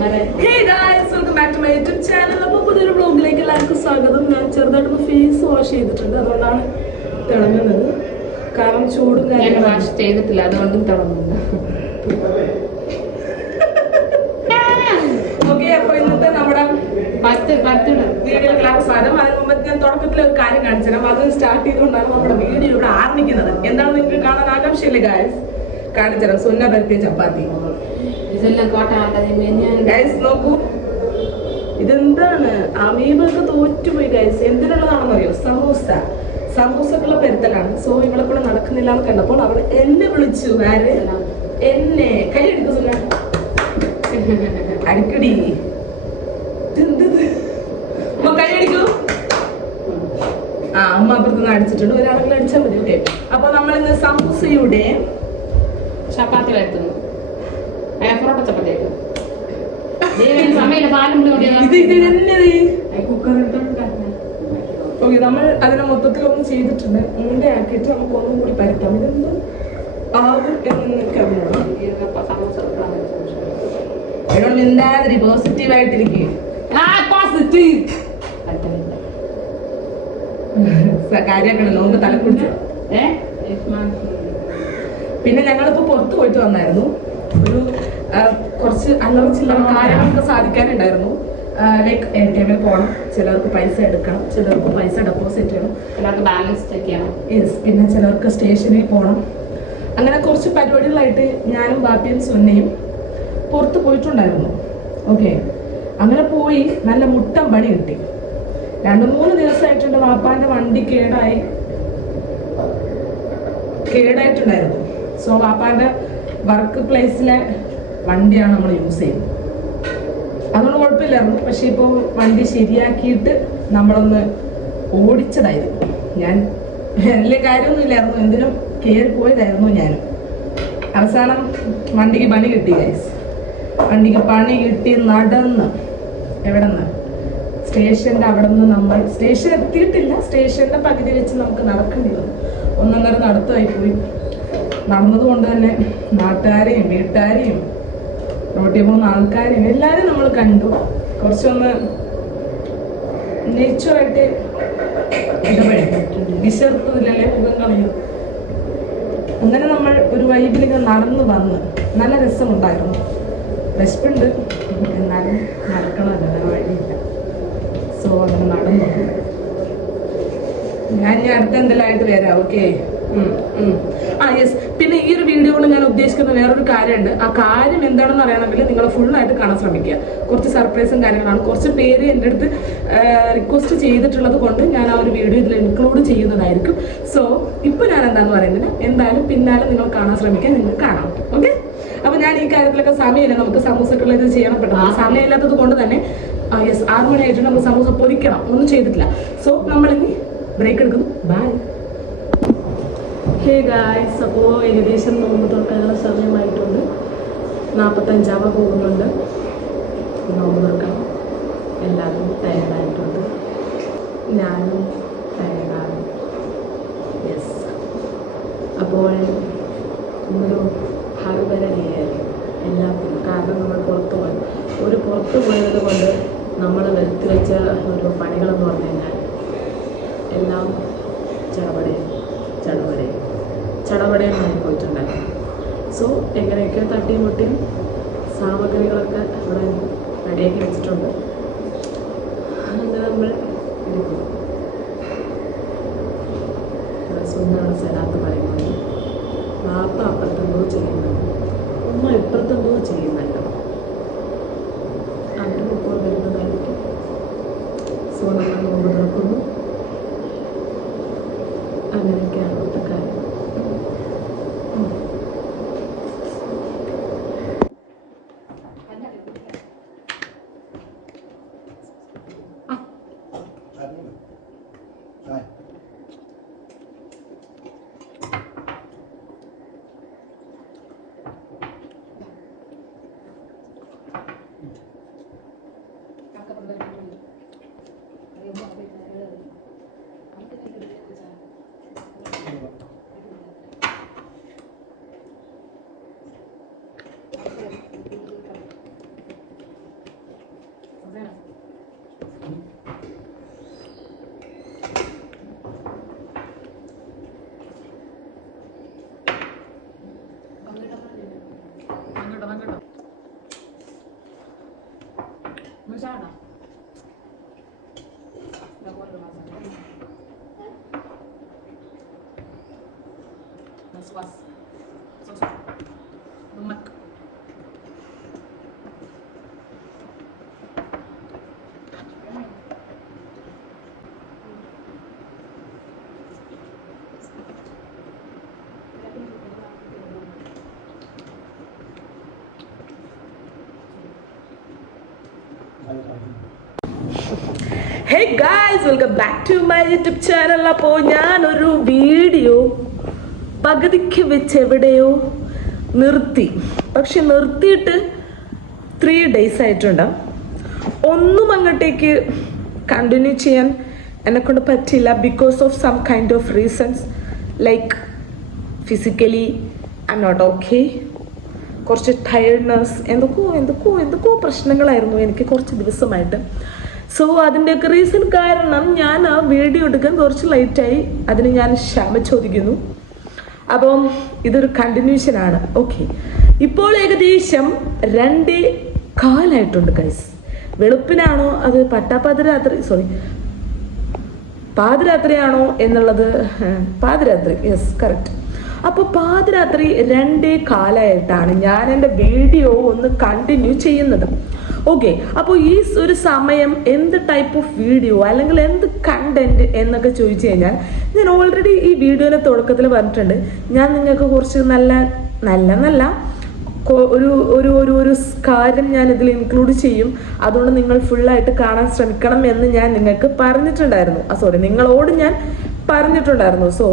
Hey guys, welcome back to my YouTube channel. അപ്പോൾ പുതിയൊരു വ്ലോഗിലേക്ക് എല്ലാവർക്കും സ്വാഗതം. ഞാൻ ചെറുതായിട്ടൊന്ന് ഫേസ് വാഷ് ചെയ്തിട്ടുണ്ട്, അതുകൊണ്ടാണ് തിളങ്ങുന്നത്. കാരണം ചൂടും കാര്യങ്ങളും വാഷ് ചെയ്തിട്ടില്ല, അതുകൊണ്ടും തിളങ്ങുന്നു. ഓക്കെ, അപ്പോൾ ഇന്നത്തെ നമ്മുടെ വീഡിയോ ക്ലാസ് ആണ്. അതിന് മുമ്പ് ഞാൻ തുടക്കത്തിൽ ഒരു കാര്യം കാണിച്ചു തരാം. അത് സ്റ്റാർട്ട് ചെയ്തുകൊണ്ടാണ് നമ്മുടെ വീഡിയോ ഇവിടെ ആരംഭിക്കുന്നത്. എന്താണ് നിങ്ങൾക്ക് കാണാൻ ആകാംക്ഷയില്ലേ ഗായ്സ്? കാണിച്ചു തരാം. സുന്ന പരത്തിയ ചപ്പാത്തി. ഗൈസ് നോക്കൂ, ഇതെന്താണ്? അമീബൊക്കെ തോറ്റുപോയി ഗൈസ്. എന്തിനുള്ളതാണെന്ന് അറിയോ? സമൂസക്കുള്ള പെരുത്തലാണ്. സോ ഇവിടെ കൂടെ നടക്കുന്നില്ല എന്ന് കണ്ടപ്പോൾ അവൾ എന്നെ വിളിച്ചു. ആര്? എന്നെ. കൈ എടുക്കും സുന്ന, അടിക്കടി. കൈ അടിക്കൂ. അമ്മ അപ്പുറത്തുനിന്ന് അടിച്ചിട്ടുണ്ട്, ഒരാളെങ്കിലും അടിച്ചാൽ മതി. ഓക്കെ, അപ്പൊ നമ്മൾ ഇന്ന് സമൂസയുടെ ചപ്പാത്തി വരുത്തുന്നു. ചപ്പാത്തി ഓക്കെ, നമ്മൾ അതിനെ മൊത്തത്തിലൊന്നും ചെയ്തിട്ടുണ്ട്. മുണ്ടേ ആക്കിയിട്ട് നമുക്ക് ഒന്നും കൂടി പരത്താം. ഇതെന്ത് ആകും എന്ന് പോസിറ്റീവ് ആയിട്ടിരിക്കും. കാര്യമാക്കണല്ലോ, നമുക്ക് തലക്കുടിച്ച്. പിന്നെ ഞങ്ങളിപ്പോ പുറത്ത് പോയിട്ട് വന്നായിരുന്നു. ഒരു കുറച്ച് അല്ലറ ചില്ലറ കാര്യങ്ങളൊക്കെ സാധിക്കാനുണ്ടായിരുന്നു. ലൈക്ക് ATM പോകണം, ചിലർക്ക് പൈസ എടുക്കണം, ചിലർക്ക് പൈസ ഡെപ്പോസിറ്റ് ചെയ്യണം, ചിലർക്ക് ബാലൻസ് ചെക്ക് ചെയ്യണം. യെസ്, പിന്നെ ചിലർക്ക് സ്റ്റേഷനിൽ പോകണം. അങ്ങനെ കുറച്ച് പരിപാടികളായിട്ട് ഞാനും ബാപ്പിയും സുന്നയും പുറത്ത് പോയിട്ടുണ്ടായിരുന്നു. ഓക്കെ, അങ്ങനെ പോയി നല്ല മുട്ടം പണി കിട്ടി. 2-3 ദിവസമായിട്ടുണ്ട് വാപ്പാൻ്റെ വണ്ടി കേടായിട്ടുണ്ടായിരുന്നു. സോ വാപ്പാൻ്റെ വർക്ക് പ്ലേസിലെ വണ്ടിയാണ് നമ്മൾ യൂസ് ചെയ്യുന്നത്. അതുകൊണ്ട് കുഴപ്പമില്ലായിരുന്നു. പക്ഷെ ഇപ്പോൾ വണ്ടി ശരിയാക്കിയിട്ട് നമ്മളൊന്ന് ഓടിച്ചതായിരുന്നു. ഞാൻ വലിയ കാര്യമൊന്നുമില്ലായിരുന്നു, എന്തിനും കയറി പോയതായിരുന്നു ഞാൻ. അവസാനം വണ്ടിക്ക് പണി കിട്ടി ഗൈസ്. വണ്ടിക്ക് പണി കിട്ടി നടന്ന് എവിടെ നിന്ന് സ്റ്റേഷൻ്റെ അവിടെ നിന്ന് നമ്മൾ സ്റ്റേഷൻ എത്തിയിട്ടില്ല, സ്റ്റേഷൻ്റെ പകുതി വെച്ച് നമുക്ക് നടക്കേണ്ടി വന്നു. 1.5 നടത്തമായി പോയി. നടന്നത് കൊണ്ട് തന്നെ നാട്ടുകാരെയും വീട്ടുകാരെയും റോട്ടിൽ പോകുന്ന ആൾക്കാരെയും എല്ലാവരും നമ്മൾ കണ്ടു. കുറച്ചൊന്ന് നേച്ചറായിട്ട് വിശർത്തതിലല്ലേ മുഖം കളയും. അങ്ങനെ നമ്മൾ ഒരു വൈബിലൊക്കെ നടന്നു വന്ന് നല്ല രസമുണ്ടായിരുന്നു. വിശപ്പുണ്ട്, എന്നാലും നടക്കണമല്ലോ, വേറെ വഴിയില്ല. സോ അങ്ങനെ നടന്നു. ഞാൻ അടുത്ത എന്തെല്ലാമായിട്ട് വരാം. ഓക്കെ. യെസ്, പിന്നെ ഈ ഒരു വീഡിയോ കൊണ്ട് ഞാൻ ഉദ്ദേശിക്കുന്ന വേറൊരു കാര്യമുണ്ട്. ആ കാര്യം എന്താണെന്ന് അറിയണമെങ്കിൽ നിങ്ങൾ ഫുള്ളായിട്ട് കാണാൻ ശ്രമിക്കുക. കുറച്ച് സർപ്രൈസും കാര്യങ്ങളാണ്. കുറച്ച് പേര് എൻ്റെ അടുത്ത് റിക്വസ്റ്റ് ചെയ്തിട്ടുള്ളത് കൊണ്ട് ഞാൻ ആ ഒരു വീഡിയോ ഇതിൽ ഇൻക്ലൂഡ് ചെയ്യുന്നതായിരിക്കും. സോ ഇപ്പോൾ ഞാൻ എന്താണെന്ന് പറയുന്നത് എന്തായാലും പിന്നാലെ നിങ്ങൾ കാണാൻ ശ്രമിക്കുക, നിങ്ങൾക്ക് കാണാം. ഓക്കെ, അപ്പോൾ ഞാൻ ഈ കാര്യത്തിലൊക്കെ സമയമില്ല, നമുക്ക് സമൂസക്കുള്ള ഇത് ചെയ്യണം. പെട്ടെന്ന് സമയമില്ലാത്തത് കൊണ്ട് തന്നെ 6 മണിയായിട്ട് നമ്മൾ സമൂസ പൊരിക്കണം, ഒന്നും ചെയ്തിട്ടില്ല. സോ നമ്മളിനി ബ്രേക്ക് എടുക്കുന്നു. ബൈ. ഹേ ഗായ്സ്, അപ്പോൾ ഏകദേശം നോമ്പ് തുറക്കാനുള്ള സമയമായിട്ടുണ്ട്. 45 പോകുന്നുണ്ട്. നോമ്പ് തുറക്കാൻ എല്ലാവരും തയ്യാറായിട്ടുണ്ട്. ഞാനും തയ്യാറാണ്. യെസ്, അപ്പോൾ ഒരു ഹർബരയായിരുന്നു എല്ലാത്തിനും. കാരണം നമ്മൾ പുറത്തു പോയത് കൊണ്ട് നമ്മൾ വരുത്തി വെച്ച ഒരു പണികളെന്ന് പറഞ്ഞു കഴിഞ്ഞാൽ എല്ലാം ചടപടയും പോയിട്ടുണ്ടായിരുന്നു. സോ എങ്ങനെയൊക്കെയോ തട്ടിയും മുട്ടിയും സാമഗ്രികളൊക്കെ ഇവിടെ റെഡിയാക്കി വെച്ചിട്ടുണ്ട്. അങ്ങനെ നമ്മൾ ഇരിക്കും. സുന്നാണ് സലാത്ത് പറയുന്നത്. വാപ്പ അപ്പുറത്തെന്തോ ചെയ്യുന്നുണ്ട്, ഉമ്മ ഇപ്പുറത്തെന്തോ ചെയ്യുന്നുണ്ട്. അവരും ഇപ്പോൾ വരുന്നതായിരിക്കും. സോ നമ്മൾ നോമ്പ് തുറക്കുന്നു. അങ്ങനെയൊക്കെയാണ് ഇവിടുത്തെ കാര്യം. Hey guys, welcome back to my YouTube channel. അപ്പോൾ ഞാനൊരു വീഡിയോ പകുതിക്ക് വെച്ച് എവിടെയോ നിർത്തി. പക്ഷെ നിർത്തിയിട്ട് 3 days ആയിട്ടുണ്ട്. ഒന്നും അങ്ങോട്ടേക്ക് കണ്ടിന്യൂ ചെയ്യാൻ എന്നെക്കൊണ്ട് പറ്റില്ല. Because of some kind of reasons like physically I am not okay. കുറച്ച് ടയർഡ്നെസ്, എന്തൊക്കെയോ പ്രശ്നങ്ങളായിരുന്നു എനിക്ക് കുറച്ച് ദിവസമായിട്ട്. സോ അതിൻ്റെയൊക്കെ റീസൺ കാരണം ഞാൻ ആ വീഡിയോ എടുക്കാൻ കുറച്ച് ലൈറ്റായി. അതിന് ഞാൻ ക്ഷമ ചോദിക്കുന്നു. അപ്പം ഇതൊരു കണ്ടിന്യൂഷനാണ്. ഓക്കെ, ഇപ്പോൾ ഏകദേശം 2:15 ഗൈസ്. വെളുപ്പിനാണോ അത് പാതിരാത്രിയാണോ എന്നുള്ളത്, പാതിരാത്രി, യെസ് കറക്റ്റ്. അപ്പോൾ പാതിരാത്രി 2:15 ഞാൻ എൻ്റെ വീഡിയോ ഒന്ന് കണ്ടിന്യൂ ചെയ്യുന്നത്. ഓക്കെ, അപ്പോൾ ഈ ഒരു സമയം എന്ത് ടൈപ്പ് ഓഫ് വീഡിയോ അല്ലെങ്കിൽ എന്ത് കണ്ടന്റ് എന്നൊക്കെ ചോദിച്ചു കഴിഞ്ഞാൽ, ഞാൻ ഓൾറെഡി ഈ വീഡിയോയുടെ തുടക്കത്തിൽ പറഞ്ഞിട്ടുണ്ട്, ഞാൻ നിങ്ങൾക്ക് കുറച്ച് നല്ല ഒരു കാര്യം ഞാൻ ഇതിൽ ഇൻക്ലൂഡ് ചെയ്യും. അതുകൊണ്ട് നിങ്ങൾ ഫുള്ളായിട്ട് കാണാൻ ശ്രമിക്കണം എന്ന് ഞാൻ നിങ്ങൾക്ക് പറഞ്ഞിട്ടുണ്ടായിരുന്നു. നിങ്ങളോട് ഞാൻ പറഞ്ഞിട്ടുണ്ടായിരുന്നു. സോ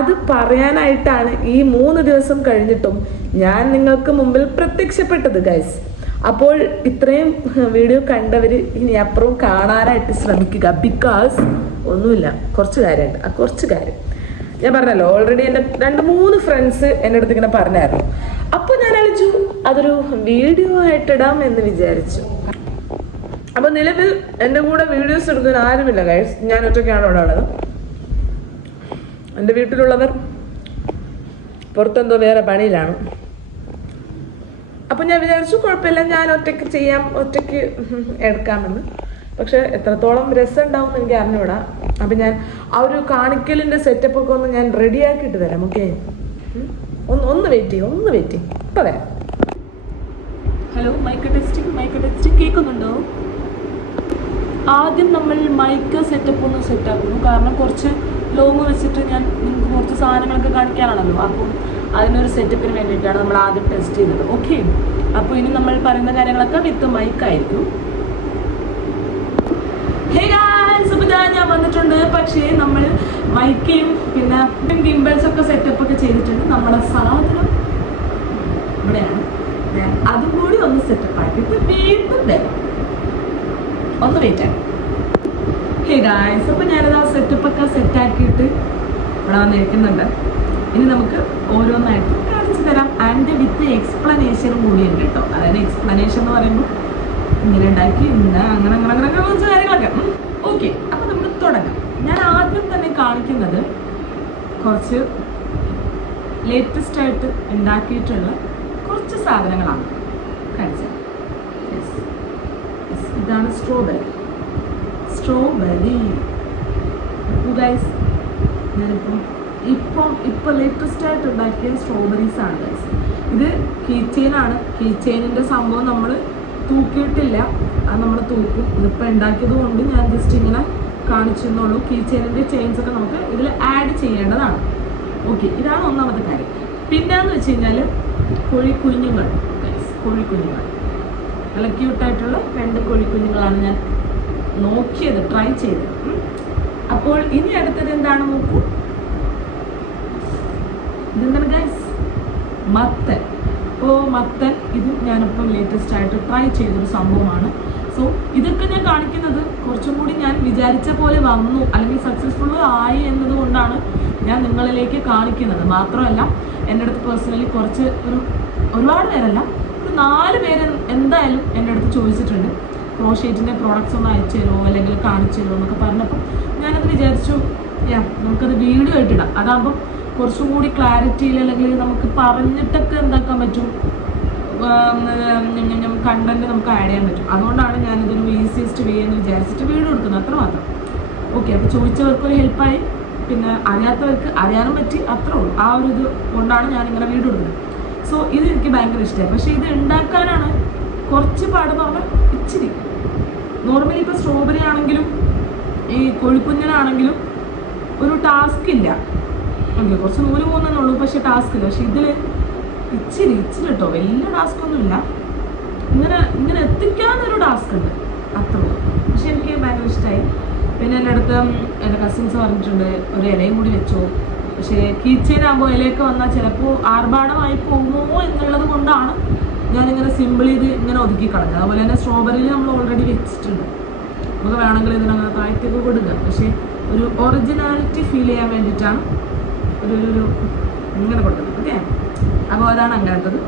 അത് പറയാനായിട്ടാണ് ഈ 3 ദിവസം കഴിഞ്ഞിട്ടും ഞാൻ നിങ്ങൾക്ക് മുമ്പിൽ പ്രത്യക്ഷപ്പെട്ടത് ഗൈസ്. അപ്പോൾ ഇത്രയും വീഡിയോ കണ്ടവർ ഇനി അപ്പുറം കാണാനായിട്ട് ശ്രമിക്കുക. ബിക്കോസ് ഒന്നുമില്ല, കുറച്ച് കാര്യമുണ്ട്. ആ കുറച്ച് കാര്യം ഞാൻ പറഞ്ഞല്ലോ, ഓൾറെഡി എൻ്റെ 2-3 ഫ്രണ്ട്സ് എൻ്റെ അടുത്ത് ഇങ്ങനെ പറഞ്ഞായിരുന്നു. അപ്പോൾ ഞാൻ അയച്ചു അതൊരു വീഡിയോ ആയിട്ടിടാം എന്ന് വിചാരിച്ചു. അപ്പോൾ നിലവിൽ എൻ്റെ കൂടെ വീഡിയോസ് എടുക്കാൻ ആരുമില്ല ഗൈസ്. ഞാൻ ഒറ്റയ്ക്കാണ് ഇവിടെ ഉള്ളത്. എൻ്റെ വീട്ടിലുള്ളവർ പുറത്തെന്തോ വേറെ പണിയിലാണ്. അപ്പം ഞാൻ വിചാരിച്ചു കുഴപ്പമില്ല, ഞാൻ ഒറ്റയ്ക്ക് ചെയ്യാം, ഒറ്റയ്ക്ക് എടുക്കാമെന്ന്. പക്ഷെ എത്രത്തോളം രസം ഉണ്ടാവും എന്ന് എനിക്ക് അറിഞ്ഞുകൂടാ. അപ്പം ഞാൻ ആ ഒരു കാണിക്കലിൻ്റെ സെറ്റപ്പൊക്കെ ഒന്ന് ഞാൻ റെഡിയാക്കിയിട്ട് തരാം. ഓക്കെ, ഒന്ന് വെയിറ്റ് ചെയ്യും. ഇപ്പം വരാം. ഹലോ, മൈക്ക് ടെസ്റ്റിംഗ് കേൾക്കുന്നുണ്ടോ? ആദ്യം നമ്മൾ മൈക്ക് സെറ്റപ്പ് ഒന്ന് സെറ്റാക്കുന്നു. കാരണം കുറച്ച് ലോങ് വെച്ചിട്ട് ഞാൻ നിങ്ങൾക്ക് കുറച്ച് സാധനങ്ങളൊക്കെ കാണിക്കാനാണല്ലോ. അപ്പം അതിനൊരു സെറ്റപ്പിന് വേണ്ടിയിട്ടാണ് നമ്മൾ ആദ്യം ടെസ്റ്റ് ചെയ്തത്. ഓക്കെ, അപ്പോൾ ഇനി നമ്മൾ പറയുന്ന കാര്യങ്ങളൊക്കെ വിത്ത് മൈക്കായിരിക്കും. ഹേ ഗായ്സ്, അപ്പോൾ ഞാൻ വന്നിട്ടുണ്ട്. പക്ഷേ നമ്മൾ മൈക്കയും പിന്നെ ഗിംബൽസ് ഒക്കെ സെറ്റപ്പ് ഒക്കെ ചെയ്തിട്ടുണ്ട്. നമ്മുടെ സാധനം ഇവിടെയാണ്. ഞാൻ അതും കൂടി ഒന്ന് സെറ്റപ്പ് ആക്കിയിട്ട് വീണ്ടും വരാം. ഒന്ന് വെയിറ്റ് ആക്കി. ഹേ ഗായ്സ്, അപ്പോൾ ഞാനത് ആ സെറ്റപ്പൊക്കെ സെറ്റാക്കിയിട്ട് ഇവിടെ വന്നിരിക്കുന്നുണ്ട്. ഇനി നമുക്ക് ഓരോന്നായിട്ട് കാണിച്ചു തരാം. ആൻഡ് വിത്ത് എക്സ്പ്ലനേഷനും കൂടിയുണ്ട് കേട്ടോ. അതായത് എക്സ്പ്ലനേഷൻ എന്ന് പറയുമ്പോൾ ഇങ്ങനെ ഉണ്ടാക്കി അങ്ങനെ കുറച്ച് കാര്യങ്ങളൊക്കെ. ഓക്കെ, അപ്പോൾ നമുക്ക് തുടങ്ങാം. ഞാൻ ആദ്യം തന്നെ കാണിക്കുന്നത് കുറച്ച് ലേറ്റസ്റ്റ് ആയിട്ട് ഉണ്ടാക്കിയിട്ടുള്ള കുറച്ച് സാധനങ്ങളാണ് കാണിച്ചത്. ഇതാണ് സ്ട്രോബെറി. ഗൈസ്, ഞാനിപ്പോൾ ലേറ്റസ്റ്റ് ആയിട്ട് ഉണ്ടാക്കിയ സ്ട്രോബെറീസ് ആണ് ഗൈസ്. ഇത് കീ ചെയിനാണ്. കീ ചെയിനിൻ്റെ സംഭവം നമ്മൾ തൂക്കിയിട്ടില്ല, അത് നമ്മൾ തൂക്കും. ഇതിപ്പോൾ ഉണ്ടാക്കിയത് കൊണ്ട് ഞാൻ ജസ്റ്റ് ഇങ്ങനെ കാണിച്ചെന്നുള്ളൂ. കീ ചെയിനിൻ്റെ ചെയിൻസ് ഒക്കെ നമുക്ക് ഇതിൽ ആഡ് ചെയ്യേണ്ടതാണ്. ഓക്കെ, ഇതാണ് ഒന്നാമത്തെ കാര്യം. പിന്നെയെന്ന് വെച്ച് കഴിഞ്ഞാൽ കോഴിക്കുഞ്ഞുങ്ങൾ ഗൈസ്. നല്ല ക്യൂട്ടായിട്ടുള്ള 2 കോഴിക്കുഞ്ഞുങ്ങളാണ് ഞാൻ നോക്കിയത്, ട്രൈ ചെയ്തത്. അപ്പോൾ ഇനി അടുത്തത് എന്താണ് നോക്കൂ. ഇതെന്താണ് ഗൈസ്? മത്തൻ. അപ്പോൾ മത്തൻ ഇത് ഞാനിപ്പം ലേറ്റസ്റ്റ് ആയിട്ട് ട്രൈ ചെയ്തൊരു സംഭവമാണ്. സോ ഇതൊക്കെ ഞാൻ കാണിക്കുന്നത് കുറച്ചും കൂടി ഞാൻ വിചാരിച്ച പോലെ വന്നു അല്ലെങ്കിൽ സക്സസ്ഫുൾ ആയി എന്നതുകൊണ്ടാണ് ഞാൻ നിങ്ങളിലേക്ക് കാണിക്കുന്നത്. മാത്രമല്ല എൻ്റെ അടുത്ത് പേഴ്സണലി ഒരുപാട് പേരല്ല, ഒരു 4 പേര് എന്തായാലും എൻ്റെ അടുത്ത് ചോദിച്ചിട്ടുണ്ട് ക്രോഷേറ്റിൻ്റെ പ്രോഡക്റ്റ്സ് ഒന്ന് അയച്ചു തരുമോ അല്ലെങ്കിൽ കാണിച്ചു തരുമോ എന്നൊക്കെ പറഞ്ഞപ്പോൾ ഞാനത് വിചാരിച്ചു നമുക്കത് വീഡിയോ ആയിട്ടിടാം. അതാകുമ്പോൾ കുറച്ചും കൂടി ക്ലാരിറ്റിയിൽ അല്ലെങ്കിൽ നമുക്ക് പറഞ്ഞിട്ടൊക്കെ എന്താക്കാൻ പറ്റും, കണ്ടന്റ് നമുക്ക് ആഡ് ചെയ്യാൻ പറ്റും. അതുകൊണ്ടാണ് ഞാനിതൊരു ഈസിയസ്റ്റ് വേ എന്ന് വിചാരിച്ചിട്ട് വീഡിയോ എടുക്കുന്നത്, അത്ര മാത്രം. ഓക്കെ, അപ്പോൾ ചോദിച്ചവർക്കൊരു ഹെൽപ്പായി, പിന്നെ അറിയാത്തവർക്ക് അറിയാനും പറ്റി, അത്രേ ഉള്ളൂ. ആ ഒരു ഇത് കൊണ്ടാണ് ഞാനിങ്ങനെ വീഡിയോ എടുക്കുന്നത്. സോ ഇത് എനിക്ക് ഭയങ്കര ഇഷ്ടമായി. പക്ഷേ ഇത് ഉണ്ടാക്കാനാണ് കുറച്ച് പാടെന്ന് പറഞ്ഞാൽ ഇച്ചിരി. നോർമലി ഇപ്പോൾ സ്ട്രോബെറി ആണെങ്കിലും ഈ കൊഴുക്കുഞ്ഞനാണെങ്കിലും ഒരു ടാസ്ക് ഇല്ല. ഓക്കെ, കുറച്ച് നൂല് പോകുന്നതെന്നുള്ളൂ, പക്ഷേ ടാസ്ക് ഇല്ല. പക്ഷെ ഇതിൽ ഇച്ചിരി കേട്ടോ, വലിയ ടാസ്ക് ഒന്നുമില്ല. ഇങ്ങനെ എത്തിക്കാനൊരു ടാസ്ക് ഉണ്ട്, അത്ര ഉള്ളൂ. പക്ഷെ എനിക്ക് ഭയങ്കര ഇഷ്ടമായി. പിന്നെ എൻ്റെ അടുത്ത് എൻ്റെ കസിൻസ് പറഞ്ഞിട്ടുണ്ട് ഒരു ഇലയും കൂടി വെച്ചോ. പക്ഷേ കീച്ചേനാകുമ്പോൾ ഇലയൊക്കെ വന്നാൽ ചിലപ്പോൾ ആർഭാടമായി പോകുമോ എന്നുള്ളത് കൊണ്ടാണ് ഞാനിങ്ങനെ സിമ്പിൾ ചെയ്ത് ഇങ്ങനെ ഒതുക്കി കളഞ്ഞത്. അതുപോലെ തന്നെ സ്ട്രോബെറിയിൽ നമ്മൾ ഓൾറെഡി വെച്ചിട്ടുണ്ട്, നമുക്ക് വേണമെങ്കിൽ ഇതിനങ്ങനെ താഴ്ത്തിയൊക്കെ കൊടുക്കുക. പക്ഷേ ഒരു ഒറിജിനാലിറ്റി ഫീൽ ചെയ്യാൻ വേണ്ടിയിട്ടാണ് ഒരു ഇങ്ങനെ കൊടുക്കുന്നത്. ഓക്കെ, അപ്പോൾ അതാണ് അങ്ങനത്തത്.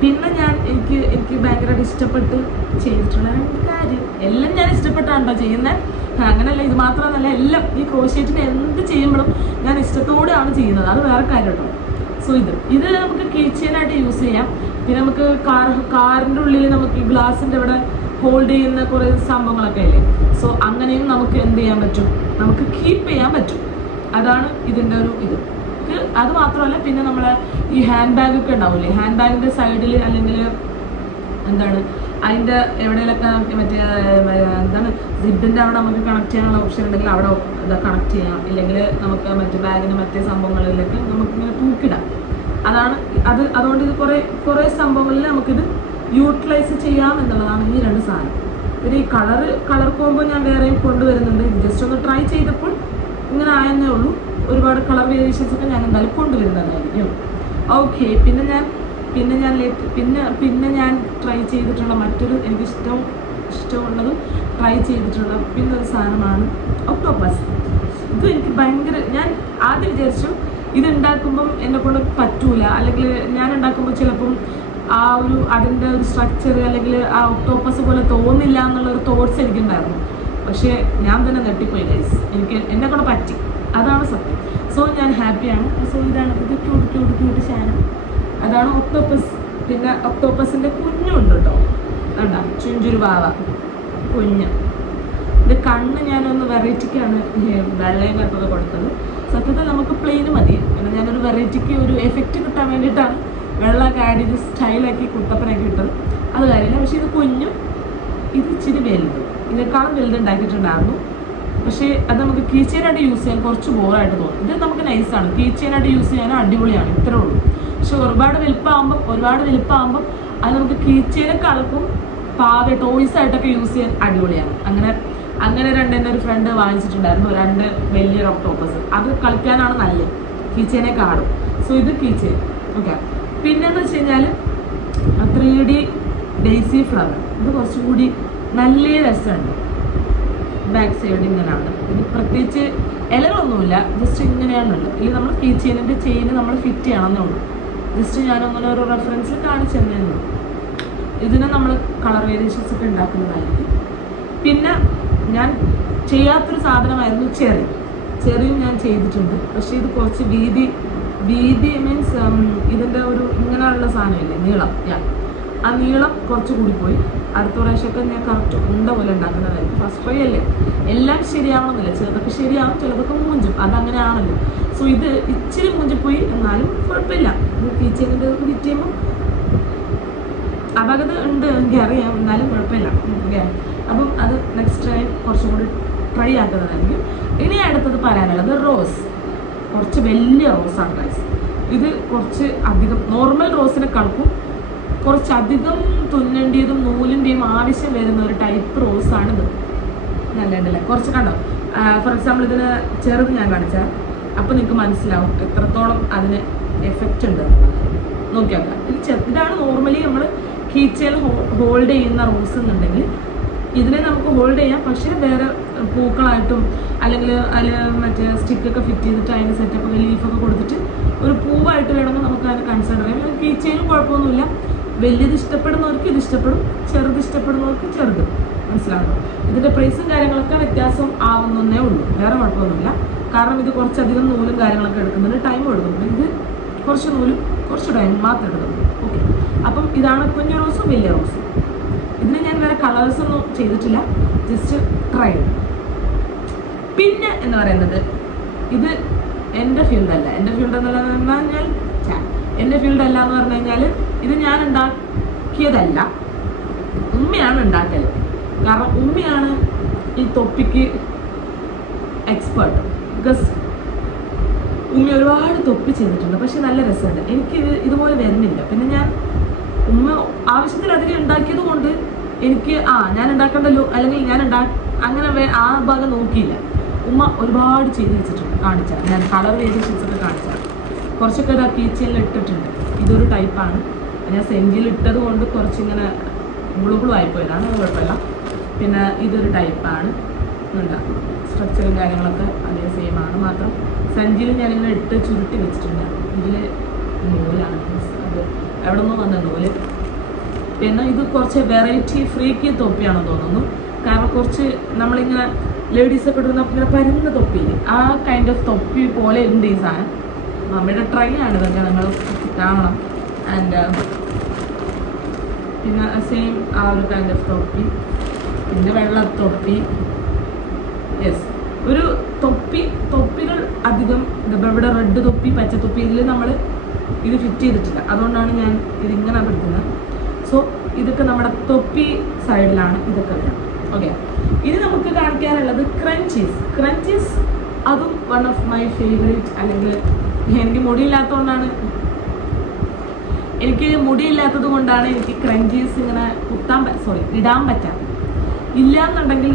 പിന്നെ എനിക്ക് ഭയങ്കരമായിട്ട് ഇഷ്ടപ്പെട്ട് ചെയ്തിട്ടുള്ള രണ്ട് കാര്യം, എല്ലാം ഞാൻ ഇഷ്ടപ്പെട്ടാണ് ചെയ്യുന്നത്. അങ്ങനെയല്ല, ഇത് മാത്രമല്ല, എല്ലാം ഈ ക്രോഷ്യേറ്റിന് എന്ത് ചെയ്യുമ്പോഴും ഞാൻ ഇഷ്ടത്തോടെയാണ് ചെയ്യുന്നത്. അത് വേറെ കാര്യം കേട്ടോ. സോ ഇത് നമുക്ക് കീച്ചെയിനായിട്ട് യൂസ് ചെയ്യാം. പിന്നെ നമുക്ക് കാറിൻ്റെ ഉള്ളിൽ നമുക്ക് ഈ ഗ്ലാസിൻ്റെ ഇവിടെ ഹോൾഡ് ചെയ്യുന്ന കുറേ സംഭവങ്ങളൊക്കെ ഇല്ലേ. സോ അങ്ങനെയും നമുക്ക് എന്ത് ചെയ്യാൻ പറ്റും, നമുക്ക് കീപ്പ് ചെയ്യാൻ പറ്റും. അതാണ് ഇതിൻ്റെ ഒരു ഇത്. അത് മാത്രമല്ല, പിന്നെ നമ്മളെ ഈ ഹാൻഡ് ബാഗൊക്കെ ഉണ്ടാവില്ലേ, ഹാൻഡ് ബാഗിൻ്റെ സൈഡിൽ അല്ലെങ്കിൽ എന്താണ് അതിൻ്റെ എവിടെയെങ്കിലൊക്കെ മറ്റേ എന്താണ് സിബിൻ്റെ അവിടെ നമുക്ക് കണക്ട് ചെയ്യാനുള്ള ഓപ്ഷൻ ഉണ്ടെങ്കിൽ അവിടെ ഇത് കണക്ട് ചെയ്യാം. ഇല്ലെങ്കിൽ നമുക്ക് മറ്റേ ബാഗിന് മറ്റേ സംഭവങ്ങളിലൊക്കെ നമുക്കിങ്ങനെ തൂക്കിടാം. അതുകൊണ്ട് ഇത് കുറേ സംഭവങ്ങളിൽ നമുക്കിത് യൂട്ടിലൈസ് ചെയ്യാം എന്നുള്ളതാണ് ഈ രണ്ട് സാധനം. പിന്നെ ഈ കളർ കോമ്പോ ഞാൻ വേറെയും കൊണ്ടുവരുന്നുണ്ട്. ജസ്റ്റ് ഒന്ന് ട്രൈ ചെയ്തപ്പോൾ ഇങ്ങനെ ആയെന്നേ ഉള്ളൂ. ഒരുപാട് കളർ വേരിയേഷൻസ് ഒക്കെ ഞാൻ എന്തായാലും കൊണ്ടുവരുന്നതായിരിക്കും. ഓക്കെ, പിന്നെ ഞാൻ ട്രൈ ചെയ്തിട്ടുള്ള മറ്റൊരു എനിക്ക് ഇഷ്ടമുള്ളതും ട്രൈ ചെയ്തിട്ടുള്ള പിന്നൊരു സാധനമാണ് ഒക്ടോപ്പസ്. ഇത് എനിക്ക് ഭയങ്കര, ഞാൻ ആദ്യം വിചാരിച്ചു ഇത് ഉണ്ടാക്കുമ്പം എന്നെ കൊണ്ട് പറ്റൂല, അല്ലെങ്കിൽ ഞാൻ ഉണ്ടാക്കുമ്പോൾ ചിലപ്പം അതിൻ്റെ ഒരു സ്ട്രക്ചർ അല്ലെങ്കിൽ ആ ഒക്ടോപ്പസ് പോലെ തോന്നില്ല എന്നുള്ളൊരു തോട്ട്സ് എനിക്കുണ്ടായിരുന്നു. പക്ഷേ ഞാൻ തന്നെ നെട്ടിപ്പോയി ഗൈസ്, എന്നെ കൊണ്ട് പറ്റി, അതാണ് സത്യം. സോ ഞാൻ ഹാപ്പിയാണ്. സോ ഇത് ക്യൂട്ട് സാധനം, അതാണ് ഒക്ടോപ്പസ്. പിന്നെ ഒക്ടോപ്പസിൻ്റെ കുഞ്ഞുണ്ട് കേട്ടോ, വേണ്ട ചുഞ്ചുരു വാവ കുഞ്ഞ്. ഇത് കണ്ണ് ഞാനൊന്ന് വെറൈറ്റിക്കാണ് വെള്ളയും കറുപ്പൊക്കെ കൊടുത്തത്. സത്യത്തിൽ നമുക്ക് പ്ലെയിന് മതി, പിന്നെ ഞാനൊരു വെറൈറ്റിക്ക് ഒരു എഫക്റ്റ് കിട്ടാൻ വേണ്ടിയിട്ടാണ് വെള്ളമൊക്കെ ആഡ് ചെയ്ത് സ്റ്റൈലാക്കി കുട്ടപ്പനൊക്കെ ഇട്ടത്. അത് കാര്യമില്ല. പക്ഷേ ഇത് കുഞ്ഞും ഇത് ഇച്ചിരി വലുത്, ഇതിനേക്കാളും വലുത് ഉണ്ടാക്കിയിട്ടുണ്ടായിരുന്നു. പക്ഷേ അത് നമുക്ക് കീച്ചെയിനായിട്ട് യൂസ് ചെയ്യാൻ കുറച്ച് ബോറായിട്ട് തോന്നും. ഇത് നമുക്ക് നൈസാണ്, കീച്ചെയിനായിട്ട് യൂസ് ചെയ്യാനും അടിപൊളിയാണ്, ഇത്രേ ഉള്ളൂ. പക്ഷെ ഒരുപാട് വലുപ്പമാകുമ്പോൾ അത് നമുക്ക് കീച്ചെയിനൊക്കെ അളക്കും പാവ ടോയ്സ് ആയിട്ടൊക്കെ യൂസ് ചെയ്യാൻ അടിപൊളിയാണ്. അങ്ങനെ രണ്ടെന്നെ ഒരു ഫ്രണ്ട് വാങ്ങിച്ചിട്ടുണ്ടായിരുന്നു, രണ്ട് വലിയൊരു ഒക്ടോപ്പസ്. അത് കളിക്കാനാണ് നല്ലത്, കീച്ചെയിനെ കാടും. സോ ഇത് കീച്ചെയിൻ. ഓക്കെ, പിന്നെന്ന് വെച്ച് കഴിഞ്ഞാൽ 3D ഡെയ്സി ഫ്ലവർ. ഇത് കുറച്ചുകൂടി നല്ല രസമുണ്ട്. ബാക്ക് സൈഡ് ഇങ്ങനെയാണ്. ഇത് പ്രത്യേകിച്ച് ഇലകളൊന്നുമില്ല, ജസ്റ്റ് ഇങ്ങനെയാണുള്ളത്. അല്ലെങ്കിൽ നമ്മൾ കീച്ചെയിനിൻ്റെ ചെയിൻ നമ്മൾ ഫിറ്റ് ചെയ്യണമെന്നേ ഉള്ളൂ. ജസ്റ്റ് ഞാനങ്ങനെ ഒരു റെഫറൻസിൽ കാണിച്ചു തന്നേ ഉള്ളൂ. ഇതിന് നമ്മൾ കളർ വേരിയേഷൻസ് ഒക്കെ ഉണ്ടാക്കുന്നതായിരിക്കും. പിന്നെ ഞാൻ ചെയ്യാത്തൊരു സാധനമായിരുന്നു ചെറിയും ഞാൻ ചെയ്തിട്ടുണ്ട്. പക്ഷേ ഇത് കുറച്ച് വീതി മീൻസ് ഇതിൻ്റെ ഒരു ഇങ്ങനെയുള്ള സാധനമില്ലേ, നീളം, ആ നീളം കുറച്ച് കൂടിപ്പോയി. അടുത്ത പ്രാവശ്യമൊക്കെ ഞാൻ കറക്റ്റ് ഉണ്ട പോലെ ഉണ്ടാക്കുന്നതായിരിക്കും. ഫസ്റ്റ് ട്രൈ അല്ലേ, എല്ലാം ശരിയാവണമെന്നില്ല, ചിലതൊക്കെ ശരിയാവും, ചിലതൊക്കെ മൂഞ്ചും, അതങ്ങനെയാണല്ലോ. സോ ഇത് ഇച്ചിരി മൂഞ്ചിപ്പോയി, എന്നാലും കുഴപ്പമില്ല. കീച്ചെയിനിൻ്റെ ഫിറ്റ് ചെയ്യുമ്പോൾ അപകട ഉണ്ട് എനിക്കറിയാം, എന്നാലും കുഴപ്പമില്ല. ഓക്കെ, അപ്പം അത് നെക്സ്റ്റ് ടൈം കുറച്ചും കൂടി ട്രൈ ആക്കുന്നതായിരിക്കും. ഇനി അടുത്തത് പറയാനുള്ളത് റോസ്. കുറച്ച് വലിയ റോസാണ് ഗൈസ്. ഇത് കുറച്ച് അധികം നോർമൽ റോസിനെ കളക്കും കുറച്ചധികം തുന്നേണ്ടിയതും നൂലിൻ്റെയും ആവശ്യം വരുന്ന ഒരു ടൈപ്പ് റോസാണിത്. നല്ലതല്ലേ, കുറച്ച് കണ്ടോ. ഫോർ എക്സാമ്പിൾ ഇതിന് ചെറുത് ഞാൻ കാണിച്ചാൽ അപ്പോൾ നിങ്ങൾക്ക് മനസ്സിലാവും എത്രത്തോളം അതിന് എഫക്റ്റ് ഉണ്ട്. നോക്കി നോക്കാം. ഇതാണ് നോർമലി നമ്മൾ കീച്ചെയിൽ ഹോൾഡ് ചെയ്യുന്ന റോസ് എന്നുണ്ടെങ്കിൽ ഇതിനെ നമുക്ക് ഹോൾഡ് ചെയ്യാം. പക്ഷേ വേറെ പൂക്കളായിട്ടും അല്ലെങ്കിൽ അതിൽ മറ്റേ സ്റ്റിക്കൊക്കെ ഫിറ്റ് ചെയ്തിട്ട് അതിൻ്റെ സെറ്റപ്പൊക്കെ ലീഫൊക്കെ കൊടുത്തിട്ട് ഒരു പൂവായിട്ട് വേണമെങ്കിൽ നമുക്ക് അതിനെ കൺസിഡർ ചെയ്യാം. കീച്ചെയിനും കുഴപ്പമൊന്നുമില്ല, വലിയത് ഇഷ്ടപ്പെടുന്നവർക്ക് ഇത് ഇഷ്ടപ്പെടും, ചെറുത് ഇഷ്ടപ്പെടുന്നവർക്ക് ചെറുത്. മനസ്സിലാവുന്നു. ഇതിൻ്റെ പ്രൈസും കാര്യങ്ങളൊക്കെ വ്യത്യാസം ആവുന്നേ ഉള്ളൂ, വേറെ കുഴപ്പമൊന്നുമില്ല. കാരണം ഇത് കുറച്ചധികം നൂലും കാര്യങ്ങളൊക്കെ എടുക്കുന്നുണ്ട്, ടൈം എടുക്കുന്നുണ്ട്. ഇത് കുറച്ച് നൂലും കുറച്ച് ടൈം മാത്രം എടുക്കുന്നുണ്ട്. ഓക്കെ, അപ്പം ഇതാണ് കുഞ്ഞു റോസും വലിയ റോസും. ഇതിന് ഞാൻ വേറെ കളേഴ്സൊന്നും ചെയ്തിട്ടില്ല, ജസ്റ്റ് ട്രൈ. പിന്നെ എന്ന് പറയുന്നത് ഇത് എൻ്റെ ഫീൽഡല്ല. എൻ്റെ ഫീൽഡ് എന്ന് പറഞ്ഞാൽ എൻ്റെ ഫീൽഡല്ല എന്ന് പറഞ്ഞു കഴിഞ്ഞാൽ ഇത് ഞാൻ ഉണ്ടാക്കിയതല്ല, ഉമ്മയാണ് ഉണ്ടാക്കൽ. കാരണം ഉമ്മയാണ് ഈ തൊപ്പിക്ക് എക്സ്പേർട്ട്. ബിക്കോസ് ഉമ്മ ഒരുപാട് തൊപ്പി ചെയ്തിട്ടുണ്ട്, പക്ഷെ നല്ല രസമുണ്ട്. എനിക്ക് ഇതുപോലെ വരുന്നില്ല. പിന്നെ ഞാൻ ഉമ്മ ആവശ്യത്തിലധികം ഉണ്ടാക്കിയത് കൊണ്ട് എനിക്ക് ഞാൻ ഉണ്ടാക്കണ്ടല്ലോ, അല്ലെങ്കിൽ ഞാൻ അങ്ങനെ ആ ഭാഗം നോക്കിയില്ല. ഉമ്മ ഒരുപാട് ചെയ്ത് വെച്ചിട്ടുണ്ട്, കാണിച്ചാൽ ഞാൻ കളർ വേരിയേഷൻസ് ഒക്കെ കാണിച്ചാൽ. കുറച്ചൊക്കെ ഇതാ കീച്ചയിൽ ഇട്ടിട്ടുണ്ട്. ഇതൊരു ടൈപ്പാണ്, ഞാൻ സെഞ്ചിൽ ഇട്ടത് കൊണ്ട് കുറച്ചിങ്ങനെ ഗുളുഗുളു ആയിപ്പോയതാണ്, അത് കുഴപ്പമില്ല. പിന്നെ ഇതൊരു ടൈപ്പാണ്, ഉണ്ടാകും സ്ട്രക്ചറും കാര്യങ്ങളൊക്കെ അതേ സെയിം ആണ്. മാത്രം സഞ്ചിയിൽ ഞാനിങ്ങനെ ഇട്ട് ചുരുട്ടി വെച്ചിട്ടുണ്ട്. ഇതിൽ നൂലാണ്, അത് എവിടെ നിന്നോ വന്ന നൂല്. പിന്നെ ഇത് കുറച്ച് വെറൈറ്റി ഫ്രീക്ക് തൊപ്പിയാണെന്ന് തോന്നുന്നു. കാരണം കുറച്ച് നമ്മളിങ്ങനെ ലേഡീസൊക്കെ ഇടുന്ന ഇങ്ങനെ പരുന്ന തൊപ്പിയില്ലേ, ആ കൈൻഡ് ഓഫ് തൊപ്പി പോലെ ഉണ്ട് ഈ സാധനം. മമ്മിയുടെ ട്രൈ ആണ് ഇതൊക്കെ, നിങ്ങൾ കാണണം. ആൻഡ് പിന്നെ സെയിം ആ ഒരു കൈൻഡ് ഓഫ് തൊപ്പി, പിന്നെ വെള്ളത്തൊപ്പി. യെസ്, ഒരു തൊപ്പികൾ അധികം ഇവിടെ റെഡ് തൊപ്പി, പച്ചത്തൊപ്പി, ഇതിൽ നമ്മൾ ഇത് ഫിറ്റ് ചെയ്തിട്ടില്ല. അതുകൊണ്ടാണ് ഞാൻ ഇതിങ്ങനെ പിടിക്കുന്നത്. സോ ഇതൊക്കെ നമ്മുടെ തൊപ്പി സൈഡിലാണ് ഇതൊക്കെ വരാം. ഓക്കെ, ഇനി നമുക്ക് കാണിക്കാനുള്ളത് ക്രഞ്ചീസ്. അതും വൺ ഓഫ് മൈ ഫേവറേറ്റ്. അല്ലെങ്കിൽ എനിക്ക് മുടിയില്ലാത്തത് കൊണ്ടാണ് എനിക്ക് ക്രഞ്ചീസ് ഇങ്ങനെ ഇടാൻ പറ്റാത്തത്. ഇല്ല എന്നുണ്ടെങ്കിൽ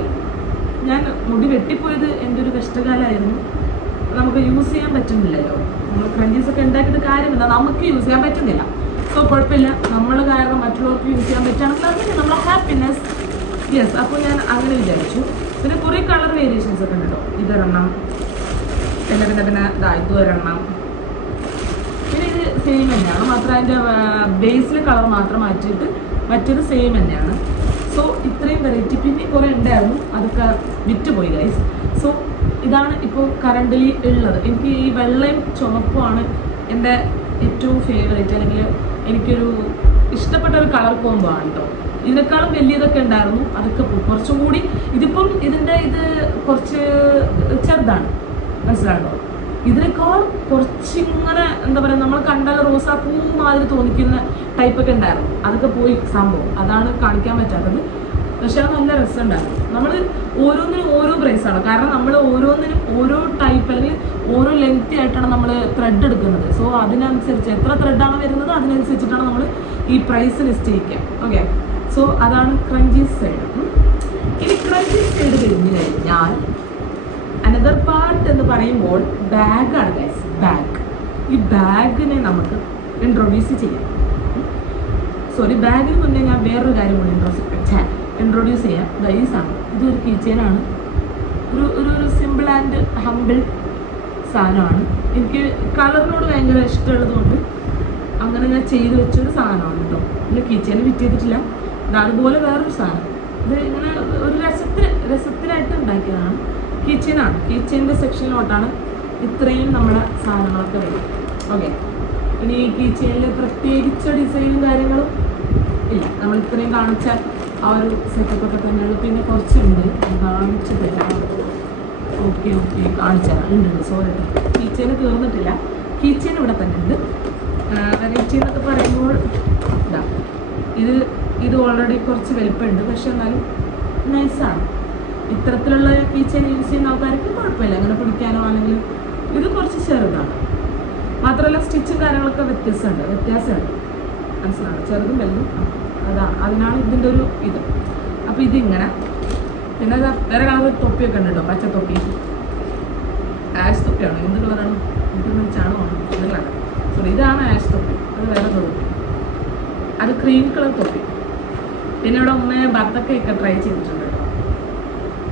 ഞാൻ മുടി വെട്ടിപ്പോയത് എൻ്റെ ഒരു കഷ്ടകാലമായിരുന്നു. നമുക്ക് യൂസ് ചെയ്യാൻ പറ്റുന്നില്ലല്ലോ. നമ്മൾ ക്രഞ്ചീസൊക്കെ ഉണ്ടാക്കിയിട്ട് കാര്യമില്ല, നമുക്ക് യൂസ് ചെയ്യാൻ പറ്റുന്നില്ല. സോ കുഴപ്പമില്ല, നമ്മൾ കാരണം മറ്റുള്ളവർക്ക് യൂസ് ചെയ്യാൻ പറ്റുകയാണെങ്കിൽ അതിന് നമ്മളെ ഹാപ്പിനെസ്. യെസ്, അപ്പോൾ ഞാൻ അങ്ങനെ വിചാരിച്ചു. പിന്നെ കുറേ കളർ വേരിയേഷൻസ് ഒക്കെ ഉണ്ട് കേട്ടോ. ഇതൊരെണ്ണം, പിന്നെ ഇതൊരെണ്ണം. പിന്നെ ഇത് സെയിം തന്നെയാണ്, മാത്രം അതിൻ്റെ ബേസിൽ കളർ മാത്രം മാറ്റിയിട്ട് മറ്റൊരു സെയിം തന്നെയാണ്. സോ ഇത്രയും വെറൈറ്റി. പിന്നെ കുറേ ഉണ്ടായിരുന്നു, അതൊക്കെ വിറ്റുപോയി ഗൈസ്. സോ ഇതാണ് ഇപ്പോൾ കറൻ്റ്ലി ഉള്ളത്. എനിക്ക് ഈ വെള്ളയും ചുവപ്പുമാണ് എൻ്റെ ഏറ്റവും ഫേവറേറ്റ്, അല്ലെങ്കിൽ എനിക്കൊരു ഇഷ്ടപ്പെട്ട ഒരു കളർ കോംബോ ആണ് കേട്ടോ. ഇതിനേക്കാളും വലിയതൊക്കെ ഉണ്ടായിരുന്നു, അതൊക്കെ കുറച്ചും കൂടി. ഇതിപ്പം ഇത് കുറച്ച് ചെറുതാണ്, മനസ്സിലാണോ? ഇതിനേക്കാൾ കുറച്ചിങ്ങനെ എന്താ പറയുക, നമ്മൾ കണ്ടാൽ റോസാപ്പൂ മാതിരി തോന്നിക്കുന്ന ടൈപ്പൊക്കെ ഉണ്ടായിരുന്നു. അതൊക്കെ പോയി സംഭവം, അതാണ് കാണിക്കാൻ പറ്റാത്തത്. പക്ഷെ അത് നല്ല രസമുണ്ടായിരുന്നു. നമ്മൾ ഓരോന്നിനും ഓരോ പ്രൈസാണ്, കാരണം നമ്മൾ ഓരോന്നിനും ഓരോ ടൈപ്പ് അല്ലെങ്കിൽ ഓരോ ലെങ്തി ആയിട്ടാണ് നമ്മൾ ത്രെഡ് എടുക്കുന്നത്. സോ അതിനനുസരിച്ച് എത്ര ത്രെഡാണ് വരുന്നത് അതിനനുസരിച്ചിട്ടാണ് നമ്മൾ ഈ പ്രൈസ് നിശ്ചയിക്കുക. ഓക്കെ, സോ അതാണ് ക്രഞ്ചീസ് സൈഡ്. ഇനി ക്രഞ്ചീസ് സൈഡ് കഴിഞ്ഞ് കഴിഞ്ഞാൽ അനദർ പാർട്ട് എന്ന് പറയുമ്പോൾ ബാഗാണ് ഗൈസ്. ഈ ബാഗിനെ നമുക്ക് ഇൻട്രൊഡ്യൂസ് ചെയ്യാം. ബാഗിന് മുന്നേ ഞാൻ വേറൊരു കാര്യം കൂടി ഇൻട്രൊഡ്യൂസ് ചെയ്യാം. ഗൈസാണ്, ഇതൊരു കീച്ചെയിനാണ്. ഒരു സിമ്പിൾ ആൻഡ് ഹമ്പിൾ സാധനമാണ്. എനിക്ക് കളറിനോട് ഭയങ്കര ഇഷ്ടമുള്ളത് കൊണ്ട് അങ്ങനെ ഞാൻ ചെയ്ത് വെച്ചൊരു സാധനമാണ് കേട്ടോ. ഇതിൽ കീച്ചെയിൻ ഫിറ്റ് ചെയ്തിട്ടില്ല. അതുപോലെ വേറൊരു സാധനം, ഇത് ഇങ്ങനെ ഒരു രസത്തിനായിട്ട് ഉണ്ടാക്കിയതാണ്. കീച്ചെയിൻ്റെ സെക്ഷനിലോട്ടാണ് ഇത്രയും നമ്മുടെ സാധനങ്ങളൊക്കെ വരും. ഓക്കെ, ഇനി ഈ കീച്ചെയിനിൽ പ്രത്യേകിച്ച ഡിസൈനും കാര്യങ്ങളും ഇല്ല. നമ്മൾ ഇത്രയും കാണിച്ചാൽ ആ ഒരു സെറ്റപ്പൊക്കെ തന്നെയാണ്. പിന്നെ കുറച്ചുണ്ട്, കാണിച്ചു തരാം. ഓക്കെ കാണിച്ചു തരാം. ഉണ്ട്, സോറി കേട്ടോ, കീച്ചെയിൻ തീർന്നിട്ടില്ല. കീച്ചെയിൻ ഇവിടെ തന്നെ ഉണ്ട്. വെറൈറ്റി എന്നൊക്കെ പറയുമ്പോൾ ഇതാ, ഇത് ഓൾറെഡി കുറച്ച് വലിപ്പമുണ്ട്, പക്ഷെ എന്നാലും നൈസാണ്. ഇത്തരത്തിലുള്ള കീച്ചെയിൻ യൂസ് ചെയ്യുന്ന ആൾക്കാർക്ക് കുഴപ്പമില്ല, അങ്ങനെ പിടിക്കാനോ. അല്ലെങ്കിൽ ഇത് കുറച്ച് ചെറുതാണ്, മാത്രമല്ല സ്റ്റിച്ചും കാര്യങ്ങളൊക്കെ വ്യത്യാസമുണ്ട്, മനസ്സിലാണ്. ചെറുതും വലുതും അതിനാണ് ഇതിൻ്റെ ഒരു ഇത്. അപ്പോൾ ഇതിങ്ങനെ. പിന്നെ വേറെ കളർ തൊപ്പിയൊക്കെ ഉണ്ട് കേട്ടോ, പച്ചത്തൊപ്പി, ആഷ് തൊപ്പിയാണോ, എന്ത് കളറാണ്, ഇത് ചാണകമാണ്, ഇതിലാണ്. സോറി, ഇതാണ് ആഷ് തൊപ്പി, അത് വേറെ തൊപ്പി, അത് ക്രീം കളർ തൊപ്പി. പിന്നെ ഇവിടെ ബത്തക്കയൊക്കെ ട്രൈ ചെയ്തിട്ടുണ്ട് കേട്ടോ.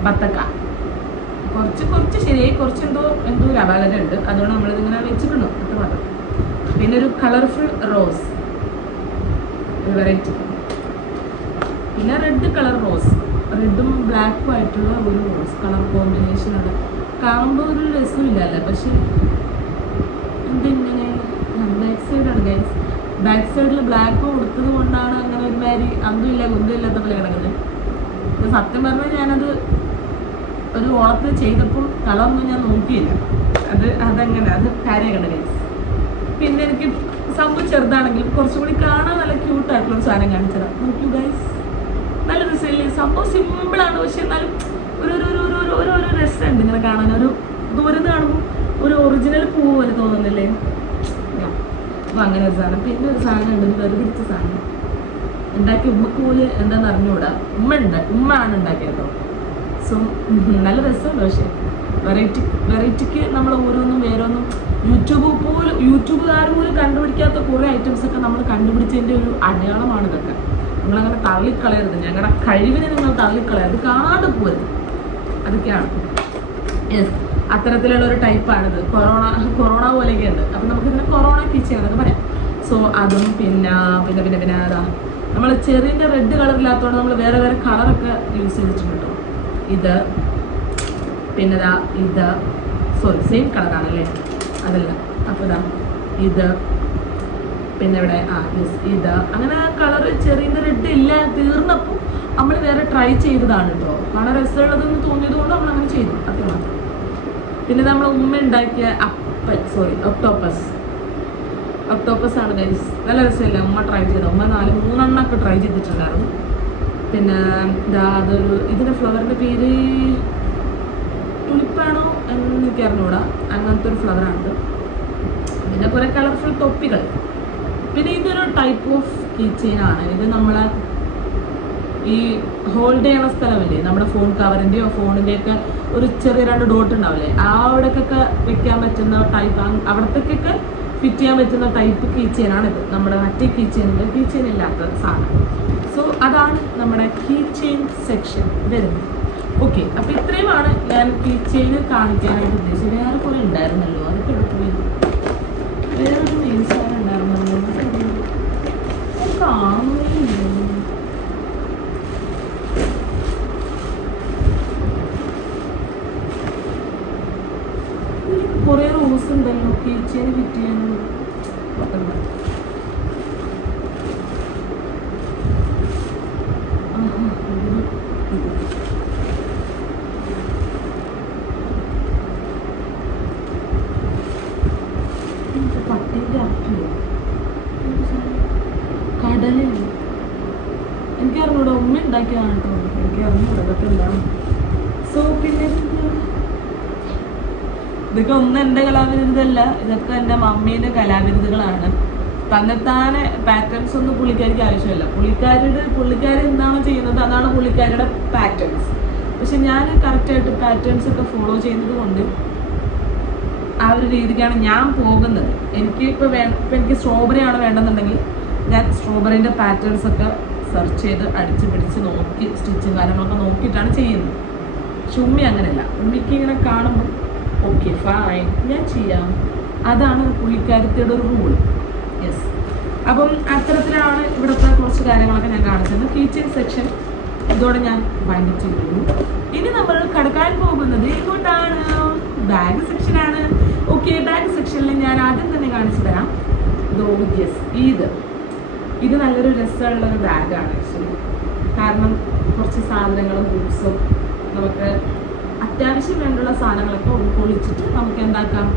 ബത്തക്ക കുറച്ച് ശരിയായി, കുറച്ച് എന്തോ ഒരു അപാകത ഉണ്ട്, അതുകൊണ്ട് നമ്മളിതിങ്ങനെ വെച്ചിട്ടുണ്ടോ അത്ര മാത്രം. പിന്നെ ഒരു കളർഫുൾ റോസ്, ഒരു വെറൈറ്റി. പിന്നെ റെഡ് കളർ റോസ്, റെഡും ബ്ലാക്കും ആയിട്ടുള്ള ഒരു റോസ് കളർ കോമ്പിനേഷനാണ്. കാണുമ്പോൾ ഒരു രസമില്ലല്ലേ, പക്ഷെ എന്തിങ്ങനെ ബാക്ക് സൈഡാണ് ഗൈസ്. ബാക്ക് സൈഡിൽ ബ്ലാക്ക് കൊടുത്തത് കൊണ്ടാണ് അങ്ങനെ ഒരുമാതിരി അന്തുമില്ല കുന്തുമില്ലാത്ത പോലെ കിടക്കുന്നത്. സത്യം പറഞ്ഞാൽ ഞാനത് ഒരു ഓണത്തിന് ചെയ്തപ്പോൾ കളറൊന്നും ഞാൻ നോക്കിയില്ല. അതങ്ങനെ അത് കാര്യമാക്കണ്ട ഗൈസ്. പിന്നെ എനിക്ക് സംഭവം ചെറുതാണെങ്കിലും കുറച്ചും കൂടി കാണാൻ നല്ല ക്യൂട്ടായിട്ടുള്ള ഒരു സാധനം കാണിച്ചതാണ്. നോക്കൂ ഗൈസ്, നല്ല രസമില്ലേ? സംഭവം സിമ്പിളാണ്, പക്ഷെ എന്നാലും ഒരു ഒരു ഒരു ഒരു ഒരു ഒരു രസമുണ്ട് ഇങ്ങനെ കാണാൻ. ഒരു ദൂരം കാണുമ്പോൾ ഒരു ഒറിജിനൽ പൂ പോലെ തോന്നുന്നില്ലേ? അപ്പോൾ അങ്ങനെ ഒരു സാധനം. പിന്നെ ഒരു സാധനം ഉണ്ട്, വെറുതെ പിടിച്ച സാധനം ഉണ്ടാക്കി ഉമ്മക്ക് പോലും എന്താണെന്ന് അറിഞ്ഞുകൂടാ. ഉമ്മ ആണ് ഉണ്ടാക്കിയത്. സോ നല്ല രസമുണ്ട്. പക്ഷേ വെറൈറ്റിക്ക് നമ്മൾ ഓരോന്നും വേറൊന്നും യൂട്യൂബുകാർ പോലും കണ്ടുപിടിക്കാത്ത കുറേ ഐറ്റംസൊക്കെ നമ്മൾ കണ്ടുപിടിച്ചതിൻ്റെ ഒരു അടയാളമാണ് ഇതൊക്കെ. നിങ്ങളങ്ങനെ തള്ളിക്കളയരുത്, ഞങ്ങളുടെ കഴിവിനെ നിങ്ങൾ തള്ളിക്കളയരുത്, കാണാതെ പോരുത്. അതൊക്കെയാണ് യെസ്, അത്തരത്തിലുള്ള ഒരു ടൈപ്പാണിത്. കൊറോണ പോലെയൊക്കെ ഉണ്ട്. അപ്പം നമുക്കിതിനെ കൊറോണ കിച്ചൺ എന്നൊക്കെ പറയാം. സോ അതും പിന്നെ പിന്നെ പിന്നെ പിന്നെ അതാ നമ്മൾ ചെറിയ റെഡ് കളറില്ലാത്തതുകൊണ്ട് നമ്മൾ വേറെ വേറെ കളറൊക്കെ യൂസ് ചെയ്തിട്ടുണ്ട് കേട്ടോ. ഇത് പിന്നെ ഇത് സോറി സെയിം കളറാണല്ലേ, അതല്ല. അപ്പോൾ ഇതാ ഇത് പിന്നെ ഇവിടെ യെസ് ഇത് അങ്ങനെ കളർ ചെറിയ റെഡ് ഇല്ല, തീർന്നപ്പോൾ നമ്മൾ വേറെ ട്രൈ ചെയ്തതാണ് കേട്ടോ. കാണാൻ രസമുള്ളതെന്ന് തോന്നിയത് കൊണ്ട് നമ്മൾ അങ്ങനെ ചെയ്തു, അത്ര മാത്രം. പിന്നെ നമ്മൾ ഉമ്മ ഉണ്ടാക്കിയ ഒക്ടോപ്പസ് ആണ് ഗൈസ്. നല്ല രസമില്ല, ഉമ്മ ട്രൈ ചെയ്ത. ഉമ്മ 3 ട്രൈ ചെയ്തിട്ടുണ്ടായിരുന്നു. പിന്നെ അതൊരു ഇതിൻ്റെ ഫ്ലവറിൻ്റെ പേര് തുളിപ്പാണോ എന്ന് എനിക്ക് അറിഞ്ഞൂടാ, അങ്ങനത്തെ ഒരു ഫ്ലവറാണ്. പിന്നെ കുറേ കളർഫുൾ തൊപ്പികൾ. പിന്നെ ഇതൊരു ടൈപ്പ് ഓഫ് കീ ചെയിൻ ആണ്. ഇത് നമ്മളെ ഈ ഹോൾഡ് ചെയ്യണ സ്ഥലമില്ലേ, നമ്മുടെ ഫോൺ കവറിൻ്റെയോ ഫോണിൻ്റെയൊക്കെ ഒരു ചെറിയ 2 ഡോട്ട് ഉണ്ടാവില്ലേ, അവിടേക്കൊക്കെ വെക്കാൻ പറ്റുന്ന ടൈപ്പ്, അവിടത്തേക്കൊക്കെ ഫിറ്റ് ചെയ്യാൻ പറ്റുന്ന ടൈപ്പ് കീ ചെയിനാണിത്. നമ്മുടെ മറ്റേ കീ ചെയിൻ ഇല്ലാത്ത സാധനം. സോ അതാണ് നമ്മുടെ കീ ചെയിൻ സെക്ഷൻ വരുന്നത്. ഓക്കെ, അപ്പോൾ ഇത്രയുമാണ് ഞാൻ കീ ചെയിൻ കാണിക്കാനായിട്ട് ഉദ്ദേശിച്ചത്. വേറെ കുറേ ഉണ്ടായിരുന്നല്ലോ, അതൊക്കെ എടുത്തുപോയി. വേറൊരു മെയിൻ സാധനം ഉണ്ടായിരുന്നല്ലോ, കാണുകയില്ല. കുറേ റോസ് ഉണ്ടല്ലോ കീ ചെയിൻ ഫിറ്റ് ചെയ്യാനുള്ള. പട്ടിൻ്റെ അപ്പിയോ കടലിൽ എനിക്ക് അറിഞ്ഞൂടെ, ഉമ്മ ഉണ്ടാക്കിയതാണ് കേട്ടോ. എനിക്ക് അറിഞ്ഞൂടെ ഇതൊക്കെ എല്ലാം. സോ പിന്നെ ഇതൊക്കെ ഒന്നും എൻ്റെ കലാവിരുദ്ധല്ല, ഇതൊക്കെ എൻ്റെ മമ്മീൻ്റെ കലാവിരുദ്ധകളാണ്. തന്നെത്താനെ പാറ്റേൺസ് ഒന്നും പുള്ളിക്കാരിക്ക് ആവശ്യമില്ല. പുള്ളിക്കാരി എന്താണോ ചെയ്യുന്നത് അതാണ് പുള്ളിക്കാരിയുടെ പാറ്റേൺസ്. പക്ഷെ ഞാൻ കറക്റ്റായിട്ട് പാറ്റേൺസ് ഒക്കെ ഫോളോ ചെയ്യുന്നത് കൊണ്ട് ആ ഒരു രീതിക്കാണ് ഞാൻ പോകുന്നത്. ഇപ്പം എനിക്ക് സ്ട്രോബെറി ആണ് വേണമെന്നുണ്ടെങ്കിൽ ഞാൻ സ്ട്രോബെറിൻ്റെ പാറ്റേൺസ് ഒക്കെ സെർച്ച് ചെയ്ത് അടിച്ച് പിടിച്ച് നോക്കി സ്റ്റിച്ചും കാര്യങ്ങളൊക്കെ നോക്കിയിട്ടാണ് ചെയ്യുന്നത്. പക്ഷെ ഉമ്മി അങ്ങനെയല്ല. ഉമ്മിക്ക് ഇങ്ങനെ കാണുമ്പോൾ ഓക്കെ ഫൈൻ ഞാൻ ചെയ്യാം, അതാണ് പുള്ളിക്കാരത്തിയുടെ ഒരു റൂൾ. യെസ്, അപ്പം അത്തരത്തിലാണ് ഇവിടുത്തെ കുറച്ച് കാര്യങ്ങളൊക്കെ ഞാൻ കാണിച്ചത്. കിച്ചൺ സെക്ഷൻ ഇതോടെ ഞാൻ വൈൻഡ് ചെയ്തിരുന്നു. ഇനി നമ്മൾ കടക്കാൻ പോകുന്നത് ഇങ്ങോട്ടാണ്, ബാഗ് സെക്ഷനാണ്. ഓക്കെ, ബാഗ് സെക്ഷനിൽ ഞാൻ ആദ്യം തന്നെ കാണിച്ചു തരാം. യെസ്, ഇത് നല്ലൊരു രസമുള്ളൊരു ബാഗാണ് ആക്ച്വലി. കാരണം കുറച്ച് സാധനങ്ങളും ബുക്സും നമുക്ക് അത്യാവശ്യം വേണ്ടുള്ള സാധനങ്ങളൊക്കെ ഉൾക്കൊള്ളിച്ചിട്ട് നമുക്ക് എന്താക്കാം,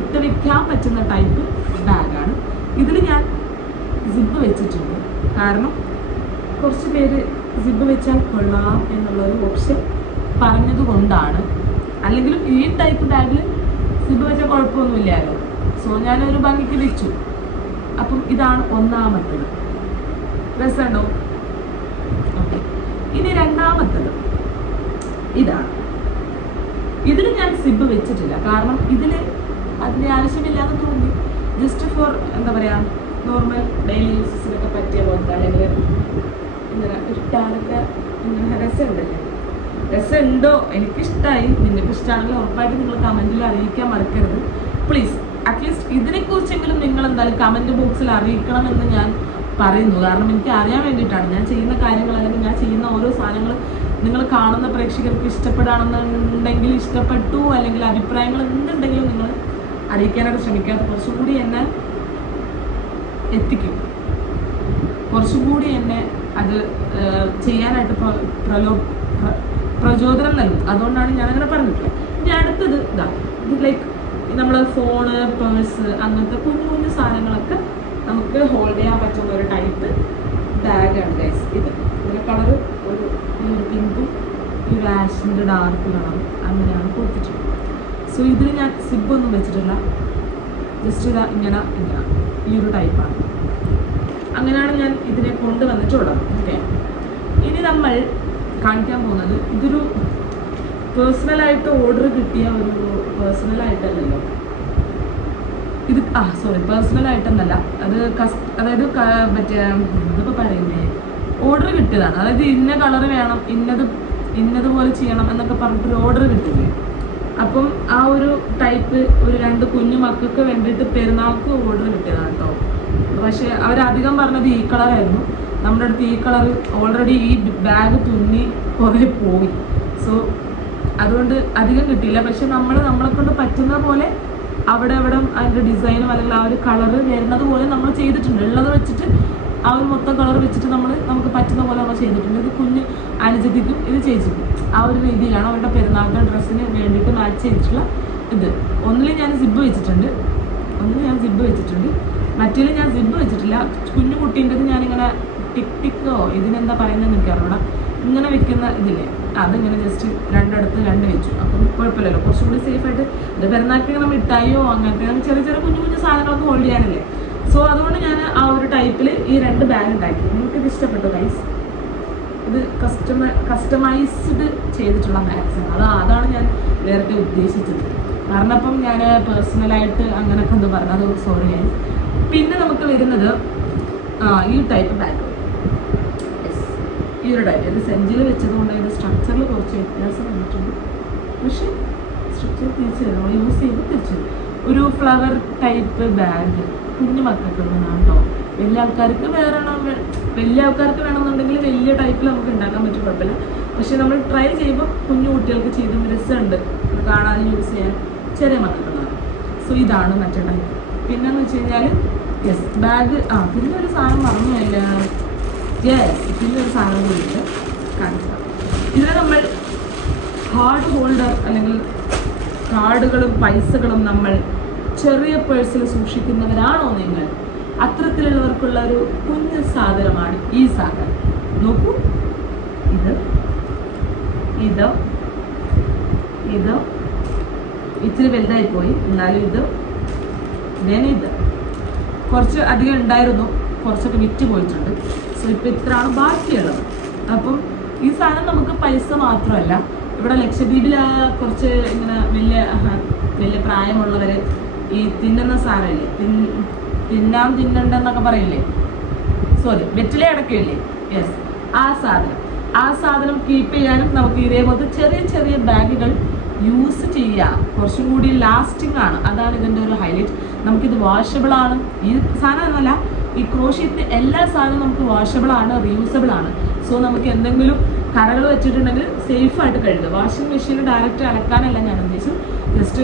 ഇട്ട് വയ്ക്കാൻ പറ്റുന്ന ടൈപ്പ് ബാഗാണ്. ഇതിൽ ഞാൻ സിബ് വെച്ചിട്ടുണ്ട്. കാരണം കുറച്ച് പേര് സിബ് വെച്ചാൽ കൊള്ളാം എന്നുള്ളൊരു ഓപ്ഷൻ പറഞ്ഞതുകൊണ്ടാണ്. അല്ലെങ്കിലും ഈ ടൈപ്പ് ബാഗിൽ സിബ് വെച്ചാൽ കുഴപ്പമൊന്നുമില്ലല്ലോ. സോ ഞാനൊരു ഭംഗിക്ക് വെച്ചു. അപ്പം ഇതാണ് ഒന്നാമത്തത്. രസമുണ്ടോ? ഓക്കെ, ഇനി രണ്ടാമത്തത് ഇതാണ്. ഇതിൽ ഞാൻ സിബ് വെച്ചിട്ടില്ല, കാരണം ഇതിൽ അതിൻ്റെ ആവശ്യമില്ലാന്ന് തോന്നി. ജസ്റ്റ് ഫോർ എന്താ പറയുക, നോർമൽ ഡെയിലി യൂസസിനൊക്കെ പറ്റിയ പോലത്തെ, അല്ലെങ്കിൽ ഇങ്ങനെ ഇട്ടാലൊക്കെ ഇങ്ങനെ രസമുണ്ടല്ലേ. രസമുണ്ടോ? എനിക്കിഷ്ടമായി. നിങ്ങൾക്ക് ഇഷ്ടമാണെങ്കിൽ ഉറപ്പായിട്ട് നിങ്ങൾ കമൻറ്റിൽ അറിയിക്കാൻ മറക്കരുത് പ്ലീസ്. അറ്റ്ലീസ്റ്റ് ഇതിനെക്കുറിച്ചെങ്കിലും നിങ്ങൾ എന്തായാലും കമൻറ്റ് ബോക്സിൽ അറിയിക്കണമെന്ന് ഞാൻ പറയുന്നു. കാരണം എനിക്ക് അറിയാൻ വേണ്ടിയിട്ടാണ് ഞാൻ ചെയ്യുന്ന കാര്യങ്ങൾ, അല്ലെങ്കിൽ ഞാൻ ചെയ്യുന്ന ഓരോ സാധനങ്ങൾ നിങ്ങൾ കാണുന്ന പ്രേക്ഷകർക്ക് ഇഷ്ടപ്പെടാണെന്നുണ്ടെങ്കിൽ ഇഷ്ടപ്പെട്ടു, അല്ലെങ്കിൽ അഭിപ്രായങ്ങൾ എന്തുണ്ടെങ്കിലും നിങ്ങൾ അറിയിക്കാനായിട്ട് ശ്രമിക്കാത്ത കുറച്ചും കൂടി എന്നെ എത്തിക്കും, കുറച്ചും കൂടി എന്നെ അത് ചെയ്യാനായിട്ട് പ്രചോദനം നൽകും. അതുകൊണ്ടാണ് ഞാനങ്ങനെ പറഞ്ഞിട്ടുള്ളത്. ഇനി അടുത്തത് ഇതാ, ഇത് ലൈക്ക് നമ്മൾ ഫോണ്, പേഴ്സ്, അങ്ങനത്തെ കുഞ്ഞു കുഞ്ഞു സാധനങ്ങളൊക്കെ നമുക്ക് ഹോൾഡ് ചെയ്യാൻ പറ്റുന്ന ഒരു ടൈപ്പ് ബാഗാണ് ഗൈസ്. ഇതിൻ്റെ കളറ് ഒരു പിങ്കും ഈ ഒരു ആഷിൻ്റെ ഡാർക്ക് കളറും അങ്ങനെയാണ് കൊടുത്തിട്ടുള്ളത്. സോ ഇതിൽ ഞാൻ സിബൊന്നും വെച്ചിട്ടില്ല, ജസ്റ്റ് ഇതാ ഇങ്ങനെ ഈ ഒരു ടൈപ്പാണ്. അങ്ങനെയാണ് ഞാൻ ഇതിനെ കൊണ്ടുവന്നിട്ടുള്ളത്. ഓക്കെ, ഇനി നമ്മൾ കാണിക്കാൻ പോകുന്നത് ഇതൊരു പേഴ്സണലായിട്ട് ഓർഡർ കിട്ടിയ ഒരു പേഴ്സണലായിട്ടല്ലല്ലോ ഇത്, പേഴ്സണലായിട്ടെന്നല്ല, അത് അതായത് മറ്റേ ഇതിപ്പോൾ പറയുന്നത് ഓർഡർ കിട്ടിയതാണ്. അതായത് ഇന്ന കളർ വേണം, ഇന്നതുപോലെ ചെയ്യണം എന്നൊക്കെ പറഞ്ഞിട്ടൊരു ഓർഡർ കിട്ടില്ലേ. അപ്പം ആ ഒരു ടൈപ്പ് ഒരു 2 കുഞ്ഞു മക്കൾക്ക് വേണ്ടിയിട്ട് പെരുന്നാൾക്ക് ഓർഡർ കിട്ടിയതാണ് കേട്ടോ. പക്ഷേ അവരധികം പറഞ്ഞത് ഈ കളറായിരുന്നു. നമ്മുടെ അടുത്ത് ഈ കളർ ഓൾറെഡി ഈ ബാഗ് തുന്നി കുറേ പോയി. സോ അതുകൊണ്ട് അധികം കിട്ടിയില്ല. പക്ഷെ നമ്മളെ കൊണ്ട് പറ്റുന്ന പോലെ അവിടെ അതിൻ്റെ ഡിസൈനും അല്ലെങ്കിൽ ആ ഒരു കളറ് വരുന്നത് പോലെ നമ്മൾ ചെയ്തിട്ടുണ്ട്. ഉള്ളത് വെച്ചിട്ട് ആ ഒരു മൊത്തം കളർ വെച്ചിട്ട് നമുക്ക് പറ്റുന്ന പോലെ നമ്മൾ ചെയ്തിട്ടുണ്ട്. ഇത് കുഞ്ഞ് അനുജത്തിക്കും ഇത് ചേച്ചിക്കും ആ ഒരു രീതിയിലാണ് അവരുടെ പെരുന്നാളിൻ്റെ ഡ്രസ്സിന് വേണ്ടിയിട്ട് മാച്ച് ചെയ്തിട്ടുള്ള ഇത്. ഒന്നിൽ ഞാൻ സിബ് വെച്ചിട്ടുണ്ട്, മറ്റേൽ ഞാൻ സിബ് വെച്ചിട്ടില്ല. കുഞ്ഞു കുട്ടീൻ്റെത് ഞാനിങ്ങനെ ടിക്കോ ഇതിനെന്താ പറയുന്നതെന്ന് എനിക്കറിയാം. ഇങ്ങനെ വെക്കുന്ന ഇതില്ലേ, അതിങ്ങനെ ജസ്റ്റ് 2 വെച്ചു. അപ്പം കുഴപ്പമില്ലല്ലോ, കുറച്ചും കൂടി സേഫായിട്ട്. ഇത് പെരുന്നാൾക്ക് നമ്മൾ ഇട്ടായോ അങ്ങനത്തെ ചെറിയ കുഞ്ഞു സാധനങ്ങളൊക്കെ ഹോൾഡ് ചെയ്യാനല്ലേ. സോ അതുകൊണ്ട് ഞാൻ ആ ഒരു ടൈപ്പിൽ ഈ 2 ബാഗ് ഉണ്ടാക്കി. നിങ്ങൾക്കിത് ഇഷ്ടപ്പെട്ടു ഗൈസ്? ഇത് കസ്റ്റമൈസ്ഡ് ചെയ്തിട്ടുള്ള ബാഗ്സാണ്. അതാണ് ഞാൻ നേരത്തെ ഉദ്ദേശിച്ചത്. കാരണം അപ്പം ഞാൻ പേഴ്സണലായിട്ട് അങ്ങനെയൊക്കെ എന്താ പറഞ്ഞത്, അത് സോറി ഞാൻ. പിന്നെ നമുക്ക് വരുന്നത് ഈ ടൈപ്പ് ബാഗ്, ഈ ഒരു ടൈപ്പ്. ഇത് സെഞ്ചിൽ വെച്ചതുകൊണ്ട് ഇത് സ്ട്രക്ചറിൽ കുറച്ച് വ്യത്യാസം വന്നിട്ടുണ്ട്. പക്ഷേ സ്ട്രക്ചർ തിരിച്ചു നമ്മൾ യൂസ് ചെയ്യുമ്പോൾ തിരിച്ചു ഒരു ഫ്ലവർ ടൈപ്പ് ബാഗ് കുഞ്ഞു മക്കൾക്ക് വേണം കേട്ടോ. വലിയ ആൾക്കാർക്ക് വേണമെന്നുണ്ടെങ്കിൽ വലിയ ടൈപ്പിൽ നമുക്ക് ഉണ്ടാക്കാൻ പറ്റും, കുഴപ്പമില്ല. പക്ഷെ നമ്മൾ ട്രൈ ചെയ്യുമ്പോൾ കുഞ്ഞു കുട്ടികൾക്ക് ചെയ്തും രസമുണ്ട് കാണാനും യൂസ് ചെയ്യാൻ ചെറിയ മക്കൾക്കുള്ളതാണ്. സോ ഇതാണ് മറ്റേ ടൈപ്പ്. പിന്നെന്ന് വെച്ച് കഴിഞ്ഞാൽ ബാഗ് പിന്നെ ഒരു സാധനം മറന്നുമില്ല. പിന്നെ ഒരു സാധനം കൂടിയിട്ട് കാണിക്കാം. ഇതിനെ നമ്മൾ കാർഡ് ഹോൾഡർ അല്ലെങ്കിൽ കാർഡുകളും പൈസകളും നമ്മൾ ചെറിയ പേഴ്സിൽ സൂക്ഷിക്കുന്നവരാണോ നിങ്ങൾ? അത്തരത്തിലുള്ളവർക്കുള്ള ഒരു കുഞ്ഞു സാധനമാണ് ഈ സാധനം. നോക്കൂ, ഇത് ഇച്ചിരി വലുതായി പോയി, എന്നാലും ഇത് കുറച്ച് അധികം ഉണ്ടായിരുന്നു, കുറച്ചൊക്കെ വിറ്റ് പോയിട്ടുണ്ട്. സോ ഇപ്പം ഇത്രയാണ് ബാക്കിയുള്ളത്. അപ്പം ഈ സാധനം നമുക്ക് പൈസ മാത്രമല്ല, ഇവിടെ ലക്ഷദ്വീപിൽ കുറച്ച് ഇങ്ങനെ വലിയ പ്രായമുള്ളവർ ഈ തിന്നുന്ന സാധനമില്ലേ, തിന്നണ്ടെന്നൊക്കെ പറയില്ലേ, വെറ്റില അടക്കമില്ലേ, ആ സാധനം കീപ്പ് ചെയ്യാനും നമുക്ക് ഇതേപോലത്തെ ചെറിയ ബാഗുകൾ യൂസ് ചെയ്യാം. കുറച്ചും കൂടി ലാസ്റ്റിംഗ് ആണ്, അതാണ് ഇതിൻ്റെ ഒരു ഹൈലൈറ്റ്. നമുക്കിത് വാഷബിൾ ആണ്. ഈ സാധനം എന്നല്ല, ഈ ക്രോഷ്യത്തിൻ്റെ എല്ലാ സാധനവും നമുക്ക് വാഷബിൾ ആണ്, റീയൂസബിൾ ആണ്. സോ നമുക്ക് എന്തെങ്കിലും കറകൾ വെച്ചിട്ടുണ്ടെങ്കിൽ സേഫായിട്ട് കഴുകുക. വാഷിംഗ് മെഷീനിൽ ഡയറക്റ്റ് അലക്കാനല്ല ഞാൻ ഉദ്ദേശിച്ചത്, ജസ്റ്റ്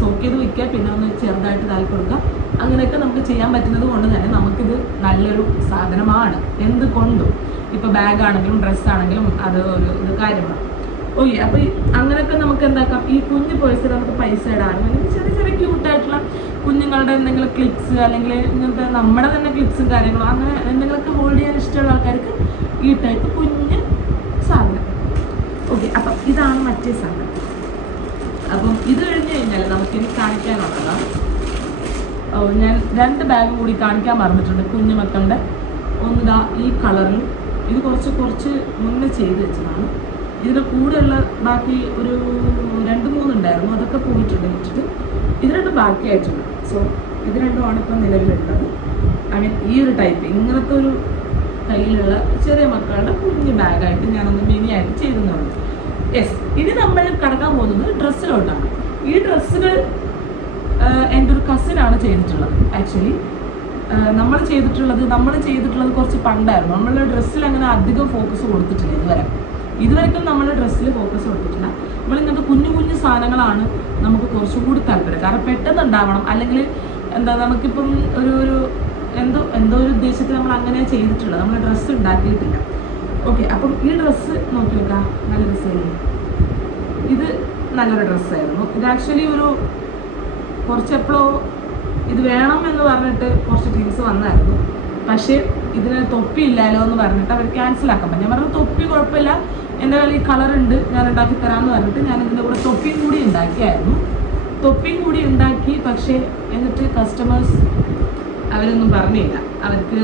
സോക്ക് ചെയ്ത് വയ്ക്കുക, പിന്നെ ഒന്ന് ചെറുതായിട്ട് ഇതായി കൊടുക്കുക. അങ്ങനെയൊക്കെ നമുക്ക് ചെയ്യാൻ പറ്റുന്നത് കൊണ്ട് തന്നെ നമുക്കിത് നല്ലൊരു സാധനമാണ്. എന്തുകൊണ്ടും ഇപ്പോൾ ബാഗാണെങ്കിലും ഡ്രസ്സാണെങ്കിലും അത് ഒരു കാര്യമാണ്. ഓക്കെ, അപ്പോൾ അങ്ങനെയൊക്കെ നമുക്ക് എന്താക്കാം, ഈ കുഞ്ഞു പേഴ്സിൽ നമുക്ക് പൈസ ഇടാനും അല്ലെങ്കിൽ ചെറിയ ക്യൂട്ടായിട്ടുള്ള കുഞ്ഞുങ്ങളുടെ എന്തെങ്കിലും ക്ലിപ്സ് അല്ലെങ്കിൽ ഇങ്ങനത്തെ നമ്മുടെ തന്നെ ക്ലിപ്സും കാര്യങ്ങളും അങ്ങനെ എന്തെങ്കിലുമൊക്കെ ഹോൾഡ് ചെയ്യാൻ ഇഷ്ടമുള്ള ആൾക്കാർക്ക് ഈ ടൈപ്പ് കുഞ്ഞ് സാധനം. ഓക്കെ, അപ്പം ഇതാണ് മറ്റേ സാധനം. അപ്പം ഇത് കഴിഞ്ഞ് കഴിഞ്ഞാൽ നമുക്കിനി കാണിക്കാനുള്ളതാണ്. ഞാൻ 2 ബാഗ് കൂടി കാണിക്കാൻ മറന്നിട്ടുണ്ട് കുഞ്ഞു മക്കളുടെ. ഒന്നിതാ ഈ കളറിൽ, ഇത് കുറച്ച് മുന്നേ ചെയ്ത് വെച്ചതാണ്. ഇതിൻ്റെ കൂടെയുള്ള ബാക്കി ഒരു 2-3 ഉണ്ടായിരുന്നു, അതൊക്കെ പോയിട്ടുണ്ട് വെച്ചിട്ട്. ഇത് 2 ബാക്കിയായിട്ടുണ്ട്. സോ ഇത് 2ആണ് ഇപ്പം നിലവിലുള്ളത്. ഈ ഒരു ടൈപ്പ് ഇങ്ങനത്തെ ഒരു കയ്യിലുള്ള ചെറിയ മക്കളുടെ കുഞ്ഞു ബാഗായിട്ട് ഞാനൊന്ന് മിനിയായിട്ട് ചെയ്തെന്നുള്ളൂ. ഇനി നമ്മൾ കടക്കാൻ പോകുന്നത് ഡ്രസ്സിലോട്ടാണ്. ഈ ഡ്രസ്സുകൾ എൻ്റെ ഒരു കസിനാണ് ചെയ്തിട്ടുള്ളത്. ആക്ച്വലി നമ്മൾ ചെയ്തിട്ടുള്ളത് കുറച്ച് പണ്ടായിരുന്നു. നമ്മളുടെ ഡ്രസ്സിൽ അങ്ങനെ അധികം ഫോക്കസ് കൊടുത്തിട്ടില്ല ഇതുവരെക്കും നമ്മുടെ ഡ്രസ്സിൽ ഫോക്കസ് കൊടുത്തിട്ടില്ല. നമ്മളിങ്ങനത്തെ കുഞ്ഞു കുഞ്ഞു സാധനങ്ങളാണ് നമുക്ക് കുറച്ചും കൂടി താല്പര്യം. കാരണം പെട്ടെന്ന് ഉണ്ടാവണം, അല്ലെങ്കിൽ എന്താ നമുക്കിപ്പം ഒരു എന്തോ ഒരു ഉദ്ദേശത്തിൽ നമ്മൾ അങ്ങനെ ചെയ്തിട്ടുള്ളത്, നമ്മൾ ഡ്രസ്സ് ഉണ്ടാക്കിയിട്ടില്ല. ഓക്കെ, അപ്പം ഈ ഡ്രസ്സ് നോക്കി നോക്കാം, നല്ല ഡ്രസ്സല്ലേ. ഇത് നല്ലൊരു ഡ്രസ്സായിരുന്നു. ഇത് ആക്ച്വലി കുറച്ചെപ്പോഴോ ഇത് വേണം എന്ന് പറഞ്ഞിട്ട് കുറച്ച് ടീംസ് വന്നായിരുന്നു. പക്ഷേ ഇതിന് തൊപ്പി ഇല്ലല്ലോ എന്ന് പറഞ്ഞിട്ട് അവർ ക്യാൻസൽ ആക്കാൻ പറഞ്ഞു. ഞാൻ പറഞ്ഞു തൊപ്പി കുഴപ്പമില്ല, എൻ്റെ കയ്യിൽ ഈ കളർ ഉണ്ട്, ഞാൻ ഉണ്ടാക്കി തരാമെന്ന് പറഞ്ഞിട്ട് ഞാൻ ഇതിൻ്റെ കൂടെ തൊപ്പിയും കൂടി ഉണ്ടാക്കി. പക്ഷേ എന്നിട്ട് കസ്റ്റമേഴ്സ് അവരൊന്നും പറഞ്ഞില്ല, അവർക്ക്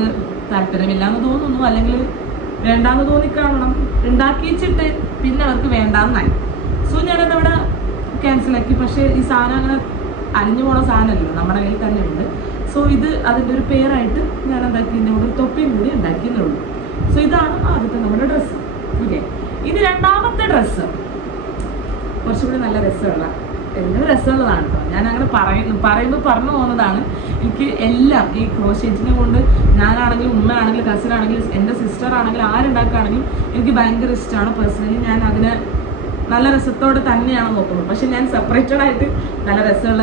താല്പര്യമില്ല എന്ന് തോന്നുന്നു, അല്ലെങ്കിൽ വേണ്ടാന്ന് തോന്നിക്കാണണം. ഉണ്ടാക്കിച്ചിട്ട് പിന്നെ അവർക്ക് വേണ്ടാന്നായി. സോ ഞാനതവിടെ ക്യാൻസലാക്കി. പക്ഷേ ഈ സാധനം അങ്ങനെ അലിഞ്ഞു പോണ സാധനമല്ലോ, നമ്മുടെ കയ്യിൽ തന്നെ ഉണ്ട്. സോ ഇത് അതിൻ്റെ ഒരു പേരായിട്ട് ഞാൻ എന്താക്കിയതിൻ്റെ കൂടെ തൊപ്പിയും കൂടി ഉണ്ടാക്കിയെന്നേ ഉള്ളൂ. സോ ഇതാണ് ആദ്യത്തെ നമ്മുടെ ഡ്രസ്സ്. ഓക്കെ, ഇനി രണ്ടാമത്തെ ഡ്രസ്സ് കുറച്ചുകൂടി നല്ല എല്ലാം രസമുള്ളതാണ് കേട്ടോ. ഞാൻ അങ്ങനെ പറയുമ്പോൾ പറഞ്ഞു പോകുന്നതാണ്. എനിക്ക് എല്ലാം ഈ ക്രോഷേറ്റിനെ കൊണ്ട് ഞാനാണെങ്കിലും ഉമ്മയാണെങ്കിലും കസിനാണെങ്കിലും എൻ്റെ സിസ്റ്റർ ആണെങ്കിലും ആരുണ്ടാക്കുകയാണെങ്കിലും എനിക്ക് ഭയങ്കര ഇഷ്ടമാണ്. പേഴ്സണലി ഞാൻ അതിനെ നല്ല രസത്തോടെ തന്നെയാണ് നോക്കുന്നത്. പക്ഷെ ഞാൻ സെപ്പറേറ്റഡ് ആയിട്ട് നല്ല രസമുള്ള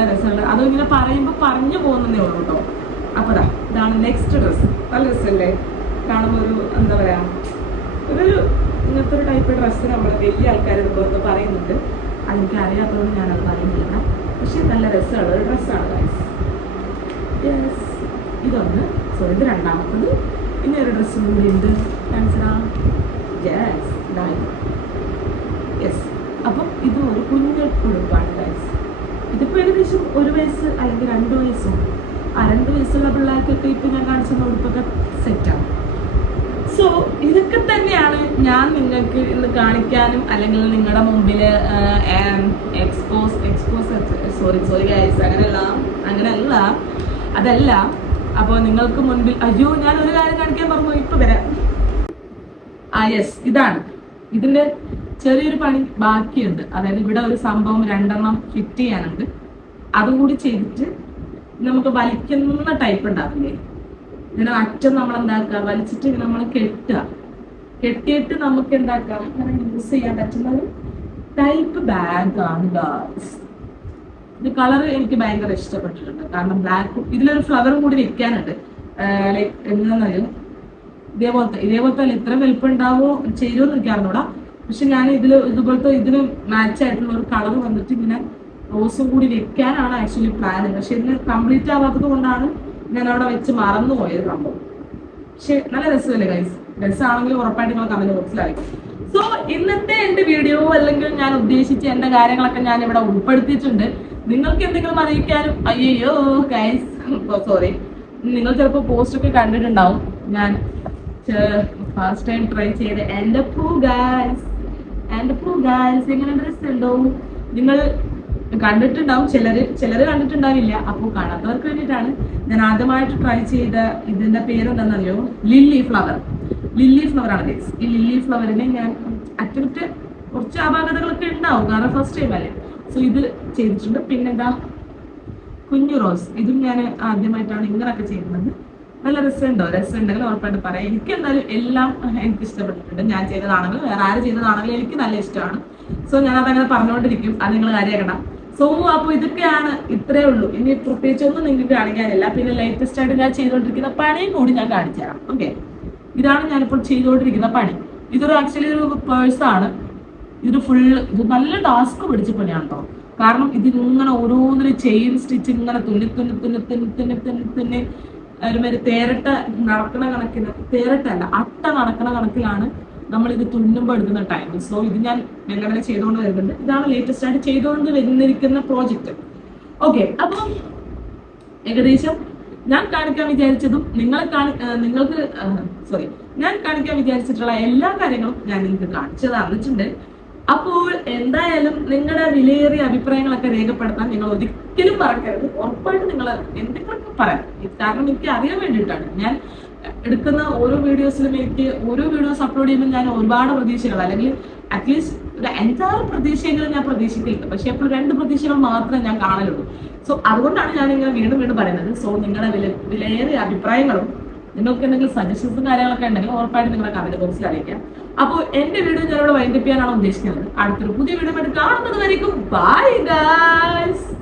അതും ഇങ്ങനെ പറയുമ്പോൾ പറഞ്ഞു പോകുന്നതേ ഉള്ളൂ കേട്ടോ. അപ്പോൾ ഇതാണ് നെക്സ്റ്റ് ഡ്രസ്സ്. നല്ല രസമല്ലേ കാണുമ്പോൾ? എന്താ പറയുക, ഇങ്ങനത്തെ ഒരു ടൈപ്പ് ഡ്രസ്സ് നമ്മൾ വലിയ ആൾക്കാർ പുറത്ത് പറയുന്നുണ്ട്. അതെനിക്ക് അറിയാത്തതുകൊണ്ട് ഞാനത് പറയുന്നില്ല. പക്ഷെ നല്ല രസമുള്ള ഒരു ഡ്രസ്സാണ് ഗൈസ്. യെസ്, ഇതൊന്ന്. സോ ഇത് രണ്ടാമത്തത്. ഇനി ഒരു ഡ്രസ്സും കൂടി ഉണ്ട്, യെസ്. അപ്പം ഇത് ഒരു കുഞ്ഞു ഉടുപ്പാണ് ഗൈസ്. ഇതിപ്പോൾ ഏകദേശം 1 വയസ്സ് അല്ലെങ്കിൽ 2 വയസ്സും 2 വയസ്സുള്ള പിള്ളേർക്കൊക്കെ ഇപ്പം ഞാൻ കാണിച്ചുന്ന ഉടുപ്പൊക്കെ സെറ്റാണ്. സോ ഇതൊക്കെ തന്നെയാണ് ഞാൻ നിങ്ങൾക്ക് ഇന്ന് കാണിക്കാനും അല്ലെങ്കിൽ നിങ്ങളുടെ മുമ്പിൽ സോറി ഗൈസ്, അങ്ങനെയല്ല അതല്ല. അപ്പോൾ നിങ്ങൾക്ക് മുൻപിൽ അയ്യോ ഞാൻ ഒരു കാര്യം കാണിക്കാൻ പറഞ്ഞു, ഇപ്പം വരാം. യെസ്, ഇതാണ്. ഇതിൻ്റെ ചെറിയൊരു പണി ബാക്കിയുണ്ട്. അതായത് ഇവിടെ ഒരു സംഭവം 2 ഫിറ്റ് ചെയ്യാനുണ്ട്. അതും കൂടി ചെയ്തിട്ട് നമുക്ക് വലിക്കുന്ന ടൈപ്പ് ഉണ്ടാവില്ലേ, ഇങ്ങനെ അറ്റം നമ്മൾ എന്താക്കുക, വലിച്ചിട്ട് ഇങ്ങനെ നമ്മൾ കെട്ടിയിട്ട് നമുക്ക് എന്താക്കാം, യൂസ് ചെയ്യാൻ പറ്റുന്ന ഒരു ടൈപ്പ് ബാഗാണ് ഗായ്സ്. ഇത് കളർ എനിക്ക് ഭയങ്കര ഇഷ്ടപ്പെട്ടിട്ടുണ്ട്. കാരണം ബ്ലാക്ക്, ഇതിലൊരു ഫ്ലവറും കൂടി വെക്കാനുണ്ട്. ലൈക്ക് എന്താണെന്നറിയോ, ഇതേപോലത്തെ ഇത്ര വലുപ്പം ഉണ്ടാവോ ചെയ്യുമെന്ന് എനിക്ക് അറിഞ്ഞൂടാ. പക്ഷെ ഞാൻ ഇതുപോലത്തെ ഇതിന് മാച്ച് ആയിട്ടുള്ള ഒരു കളർ വന്നിട്ട് ഇങ്ങനെ റോസും കൂടി വെക്കാനാണ് ആക്ച്വലി പ്ലാൻ. പക്ഷെ ഇതിന് കംപ്ലീറ്റ് ആവാത്തത് കൊണ്ടാണ് ഞാൻ അവിടെ വെച്ച് മറന്നു പോയത് സംഭവം. പക്ഷെ നല്ല രസമല്ലേ ഗൈസ്? രസമാണെങ്കിൽ ഉറപ്പായിട്ട് നിങ്ങൾ കമന്റ് ബോക്സിലായിരിക്കും. സോ ഇന്നത്തെ എൻ്റെ വീഡിയോ അല്ലെങ്കിൽ ഞാൻ ഉദ്ദേശിച്ച എൻ്റെ കാര്യങ്ങളൊക്കെ ഞാൻ ഇവിടെ ഉൾപ്പെടുത്തിയിട്ടുണ്ട്. നിങ്ങൾക്ക് എന്തെങ്കിലും അറിയിക്കാനും അയ്യോ ഗൈസ് സോറി, നിങ്ങൾ ചിലപ്പോൾ പോസ്റ്റൊക്കെ കണ്ടിട്ടുണ്ടാവും. ഞാൻ ഫസ്റ്റ് ടൈം ട്രൈ ചെയ്ത് എൻ്റെ പ്രൂ ഗൈസ് എങ്ങനെ ഡ്രസ് ഉണ്ടോ നിങ്ങൾ കണ്ടിട്ടുണ്ടാവും, ചിലര് കണ്ടിട്ടുണ്ടാവില്ല. അപ്പോൾ കാണാത്തവർക്ക് വേണ്ടിയിട്ടാണ് ഞാൻ ആദ്യമായിട്ട് ട്രൈ ചെയ്ത. ഇതിന്റെ പേരെന്താണെന്നറിയോ? ലില്ലി ഫ്ലവർ ആണ് ഗൈസ്. ഈ ലില്ലി ഫ്ലവറിനെ ഞാൻ അറ്റംപ്റ്റ് കുറച്ച് അപാകതകളൊക്കെ ഉണ്ടാവും, കാരണം ഫസ്റ്റ് ടൈം അല്ലേ. സോ ഇത് ചെയ്തിട്ടുണ്ട്. പിന്നെന്താ കുഞ്ഞു റോസ്, ഇതും ഞാൻ ആദ്യമായിട്ടാണ് ഇങ്ങനെയൊക്കെ ചെയ്യുന്നത്. നല്ല രസമുണ്ടെങ്കിൽ ഉറപ്പായിട്ട് പറയാം. എനിക്ക് എന്തായാലും എല്ലാം എനിക്ക് ഇഷ്ടപ്പെട്ടിട്ടുണ്ട്. ഞാൻ ചെയ്തതാണെങ്കിലും വേറെ ആര് ചെയ്തതാണെങ്കിലും എനിക്ക് നല്ല ഇഷ്ടമാണ്. സോ ഞാനതങ്ങനെ പറഞ്ഞുകൊണ്ടിരിക്കും, അത് നിങ്ങൾ കാര്യമാക്കണം. സോ അപ്പോൾ ഇതൊക്കെയാണ്, ഇത്രേ ഉള്ളൂ. ഇനി പ്രത്യേകിച്ചൊന്നും നിങ്ങൾക്ക് കാണിക്കാനില്ല. പിന്നെ ലേറ്റസ്റ്റ് ആയിട്ട് ഞാൻ ചെയ്തുകൊണ്ടിരിക്കുന്ന പണിയും കൂടി ഞാൻ കാണിച്ചു തരാം. ഓക്കെ, ഇതാണ് ഞാനിപ്പോൾ ചെയ്തുകൊണ്ടിരിക്കുന്ന പണി. ഇതൊരു ആക്ച്വലി ഒരു പേഴ്സാണ്. ഇത് നല്ല ടാസ്ക് പിടിച്ച പണിയാണ് കേട്ടോ. കാരണം ഇതിങ്ങനെ ഓരോന്നിനും ചെയിൻ സ്റ്റിച്ച് ഇങ്ങനെ തുന്നി ഒരുമാതിരി തേരട്ട നടക്കണ കണക്കിന്, തേരട്ടല്ല അട്ട നടക്കണ കണക്കിലാണ് നമ്മൾ ഇത് തുന്നുമ്പോൾ എടുക്കുന്ന ടൈം. സോ ഇത് ഞാൻ മെല്ലെ ചെയ്തുകൊണ്ട് വരുന്നുണ്ട്. ഇതാണ് ലേറ്റസ്റ്റ് ആയിട്ട് ചെയ്തുകൊണ്ട് വരുന്നിരിക്കുന്ന പ്രോജക്റ്റ്. ഓക്കെ, അപ്പം ഏകദേശം ഞാൻ കാണിക്കാൻ വിചാരിച്ചതും ഞാൻ കാണിക്കാൻ വിചാരിച്ചിട്ടുള്ള എല്ലാ കാര്യങ്ങളും ഞാൻ നിങ്ങൾക്ക് കാണിച്ചു തന്നിട്ടുണ്ട്. അപ്പോൾ എന്തായാലും നിങ്ങളുടെ വിലയേറിയ അഭിപ്രായങ്ങളൊക്കെ രേഖപ്പെടുത്താൻ നിങ്ങൾ ഒരിക്കലും മറക്കരുത്. ഉറപ്പായിട്ട് നിങ്ങൾ എന്തെങ്കിലുമൊക്കെ പറയാം, കാരണം എനിക്ക് അറിയാൻ വേണ്ടിയിട്ടാണ്. ഞാൻ എടുക്കുന്ന ഓരോ വീഡിയോസിലും എനിക്ക് ഓരോ വീഡിയോസ് അപ്ലോഡ് ചെയ്യുമ്പോൾ ഞാൻ ഒരുപാട് പ്രതീക്ഷകൾ അല്ലെങ്കിൽ അറ്റ്ലീസ്റ്റ് ഒരു 5-6 പ്രതീക്ഷകൾ ഞാൻ പ്രതീക്ഷിക്കുന്നുണ്ട്. പക്ഷെ അപ്പോൾ 2 പ്രതീക്ഷകൾ മാത്രമേ ഞാൻ കാണലുള്ളൂ. സോ അതുകൊണ്ടാണ് ഞാൻ ഇങ്ങനെ വീണ്ടും വീണ്ടും പറയുന്നത്. സോ നിങ്ങളുടെ വിലയേറിയ അഭിപ്രായങ്ങളും നിങ്ങൾക്ക് എന്തെങ്കിലും സജഷൻസും കാര്യങ്ങളൊക്കെ ഉണ്ടെങ്കിൽ ഉറപ്പായിട്ട് നിങ്ങളെ കമന്റ് ബോക്സിൽ അറിയിക്കാം. അപ്പോൾ എന്റെ വീഡിയോ ഞാനിവിടെ വൈൻഡപ്പ് ചെയ്യാനാണ് ഉദ്ദേശിക്കുന്നത്. അടുത്തൊരു പുതിയ വീഡിയോ ആയിട്ട് കാണുന്നത് വരയ്ക്കും. Bye guys.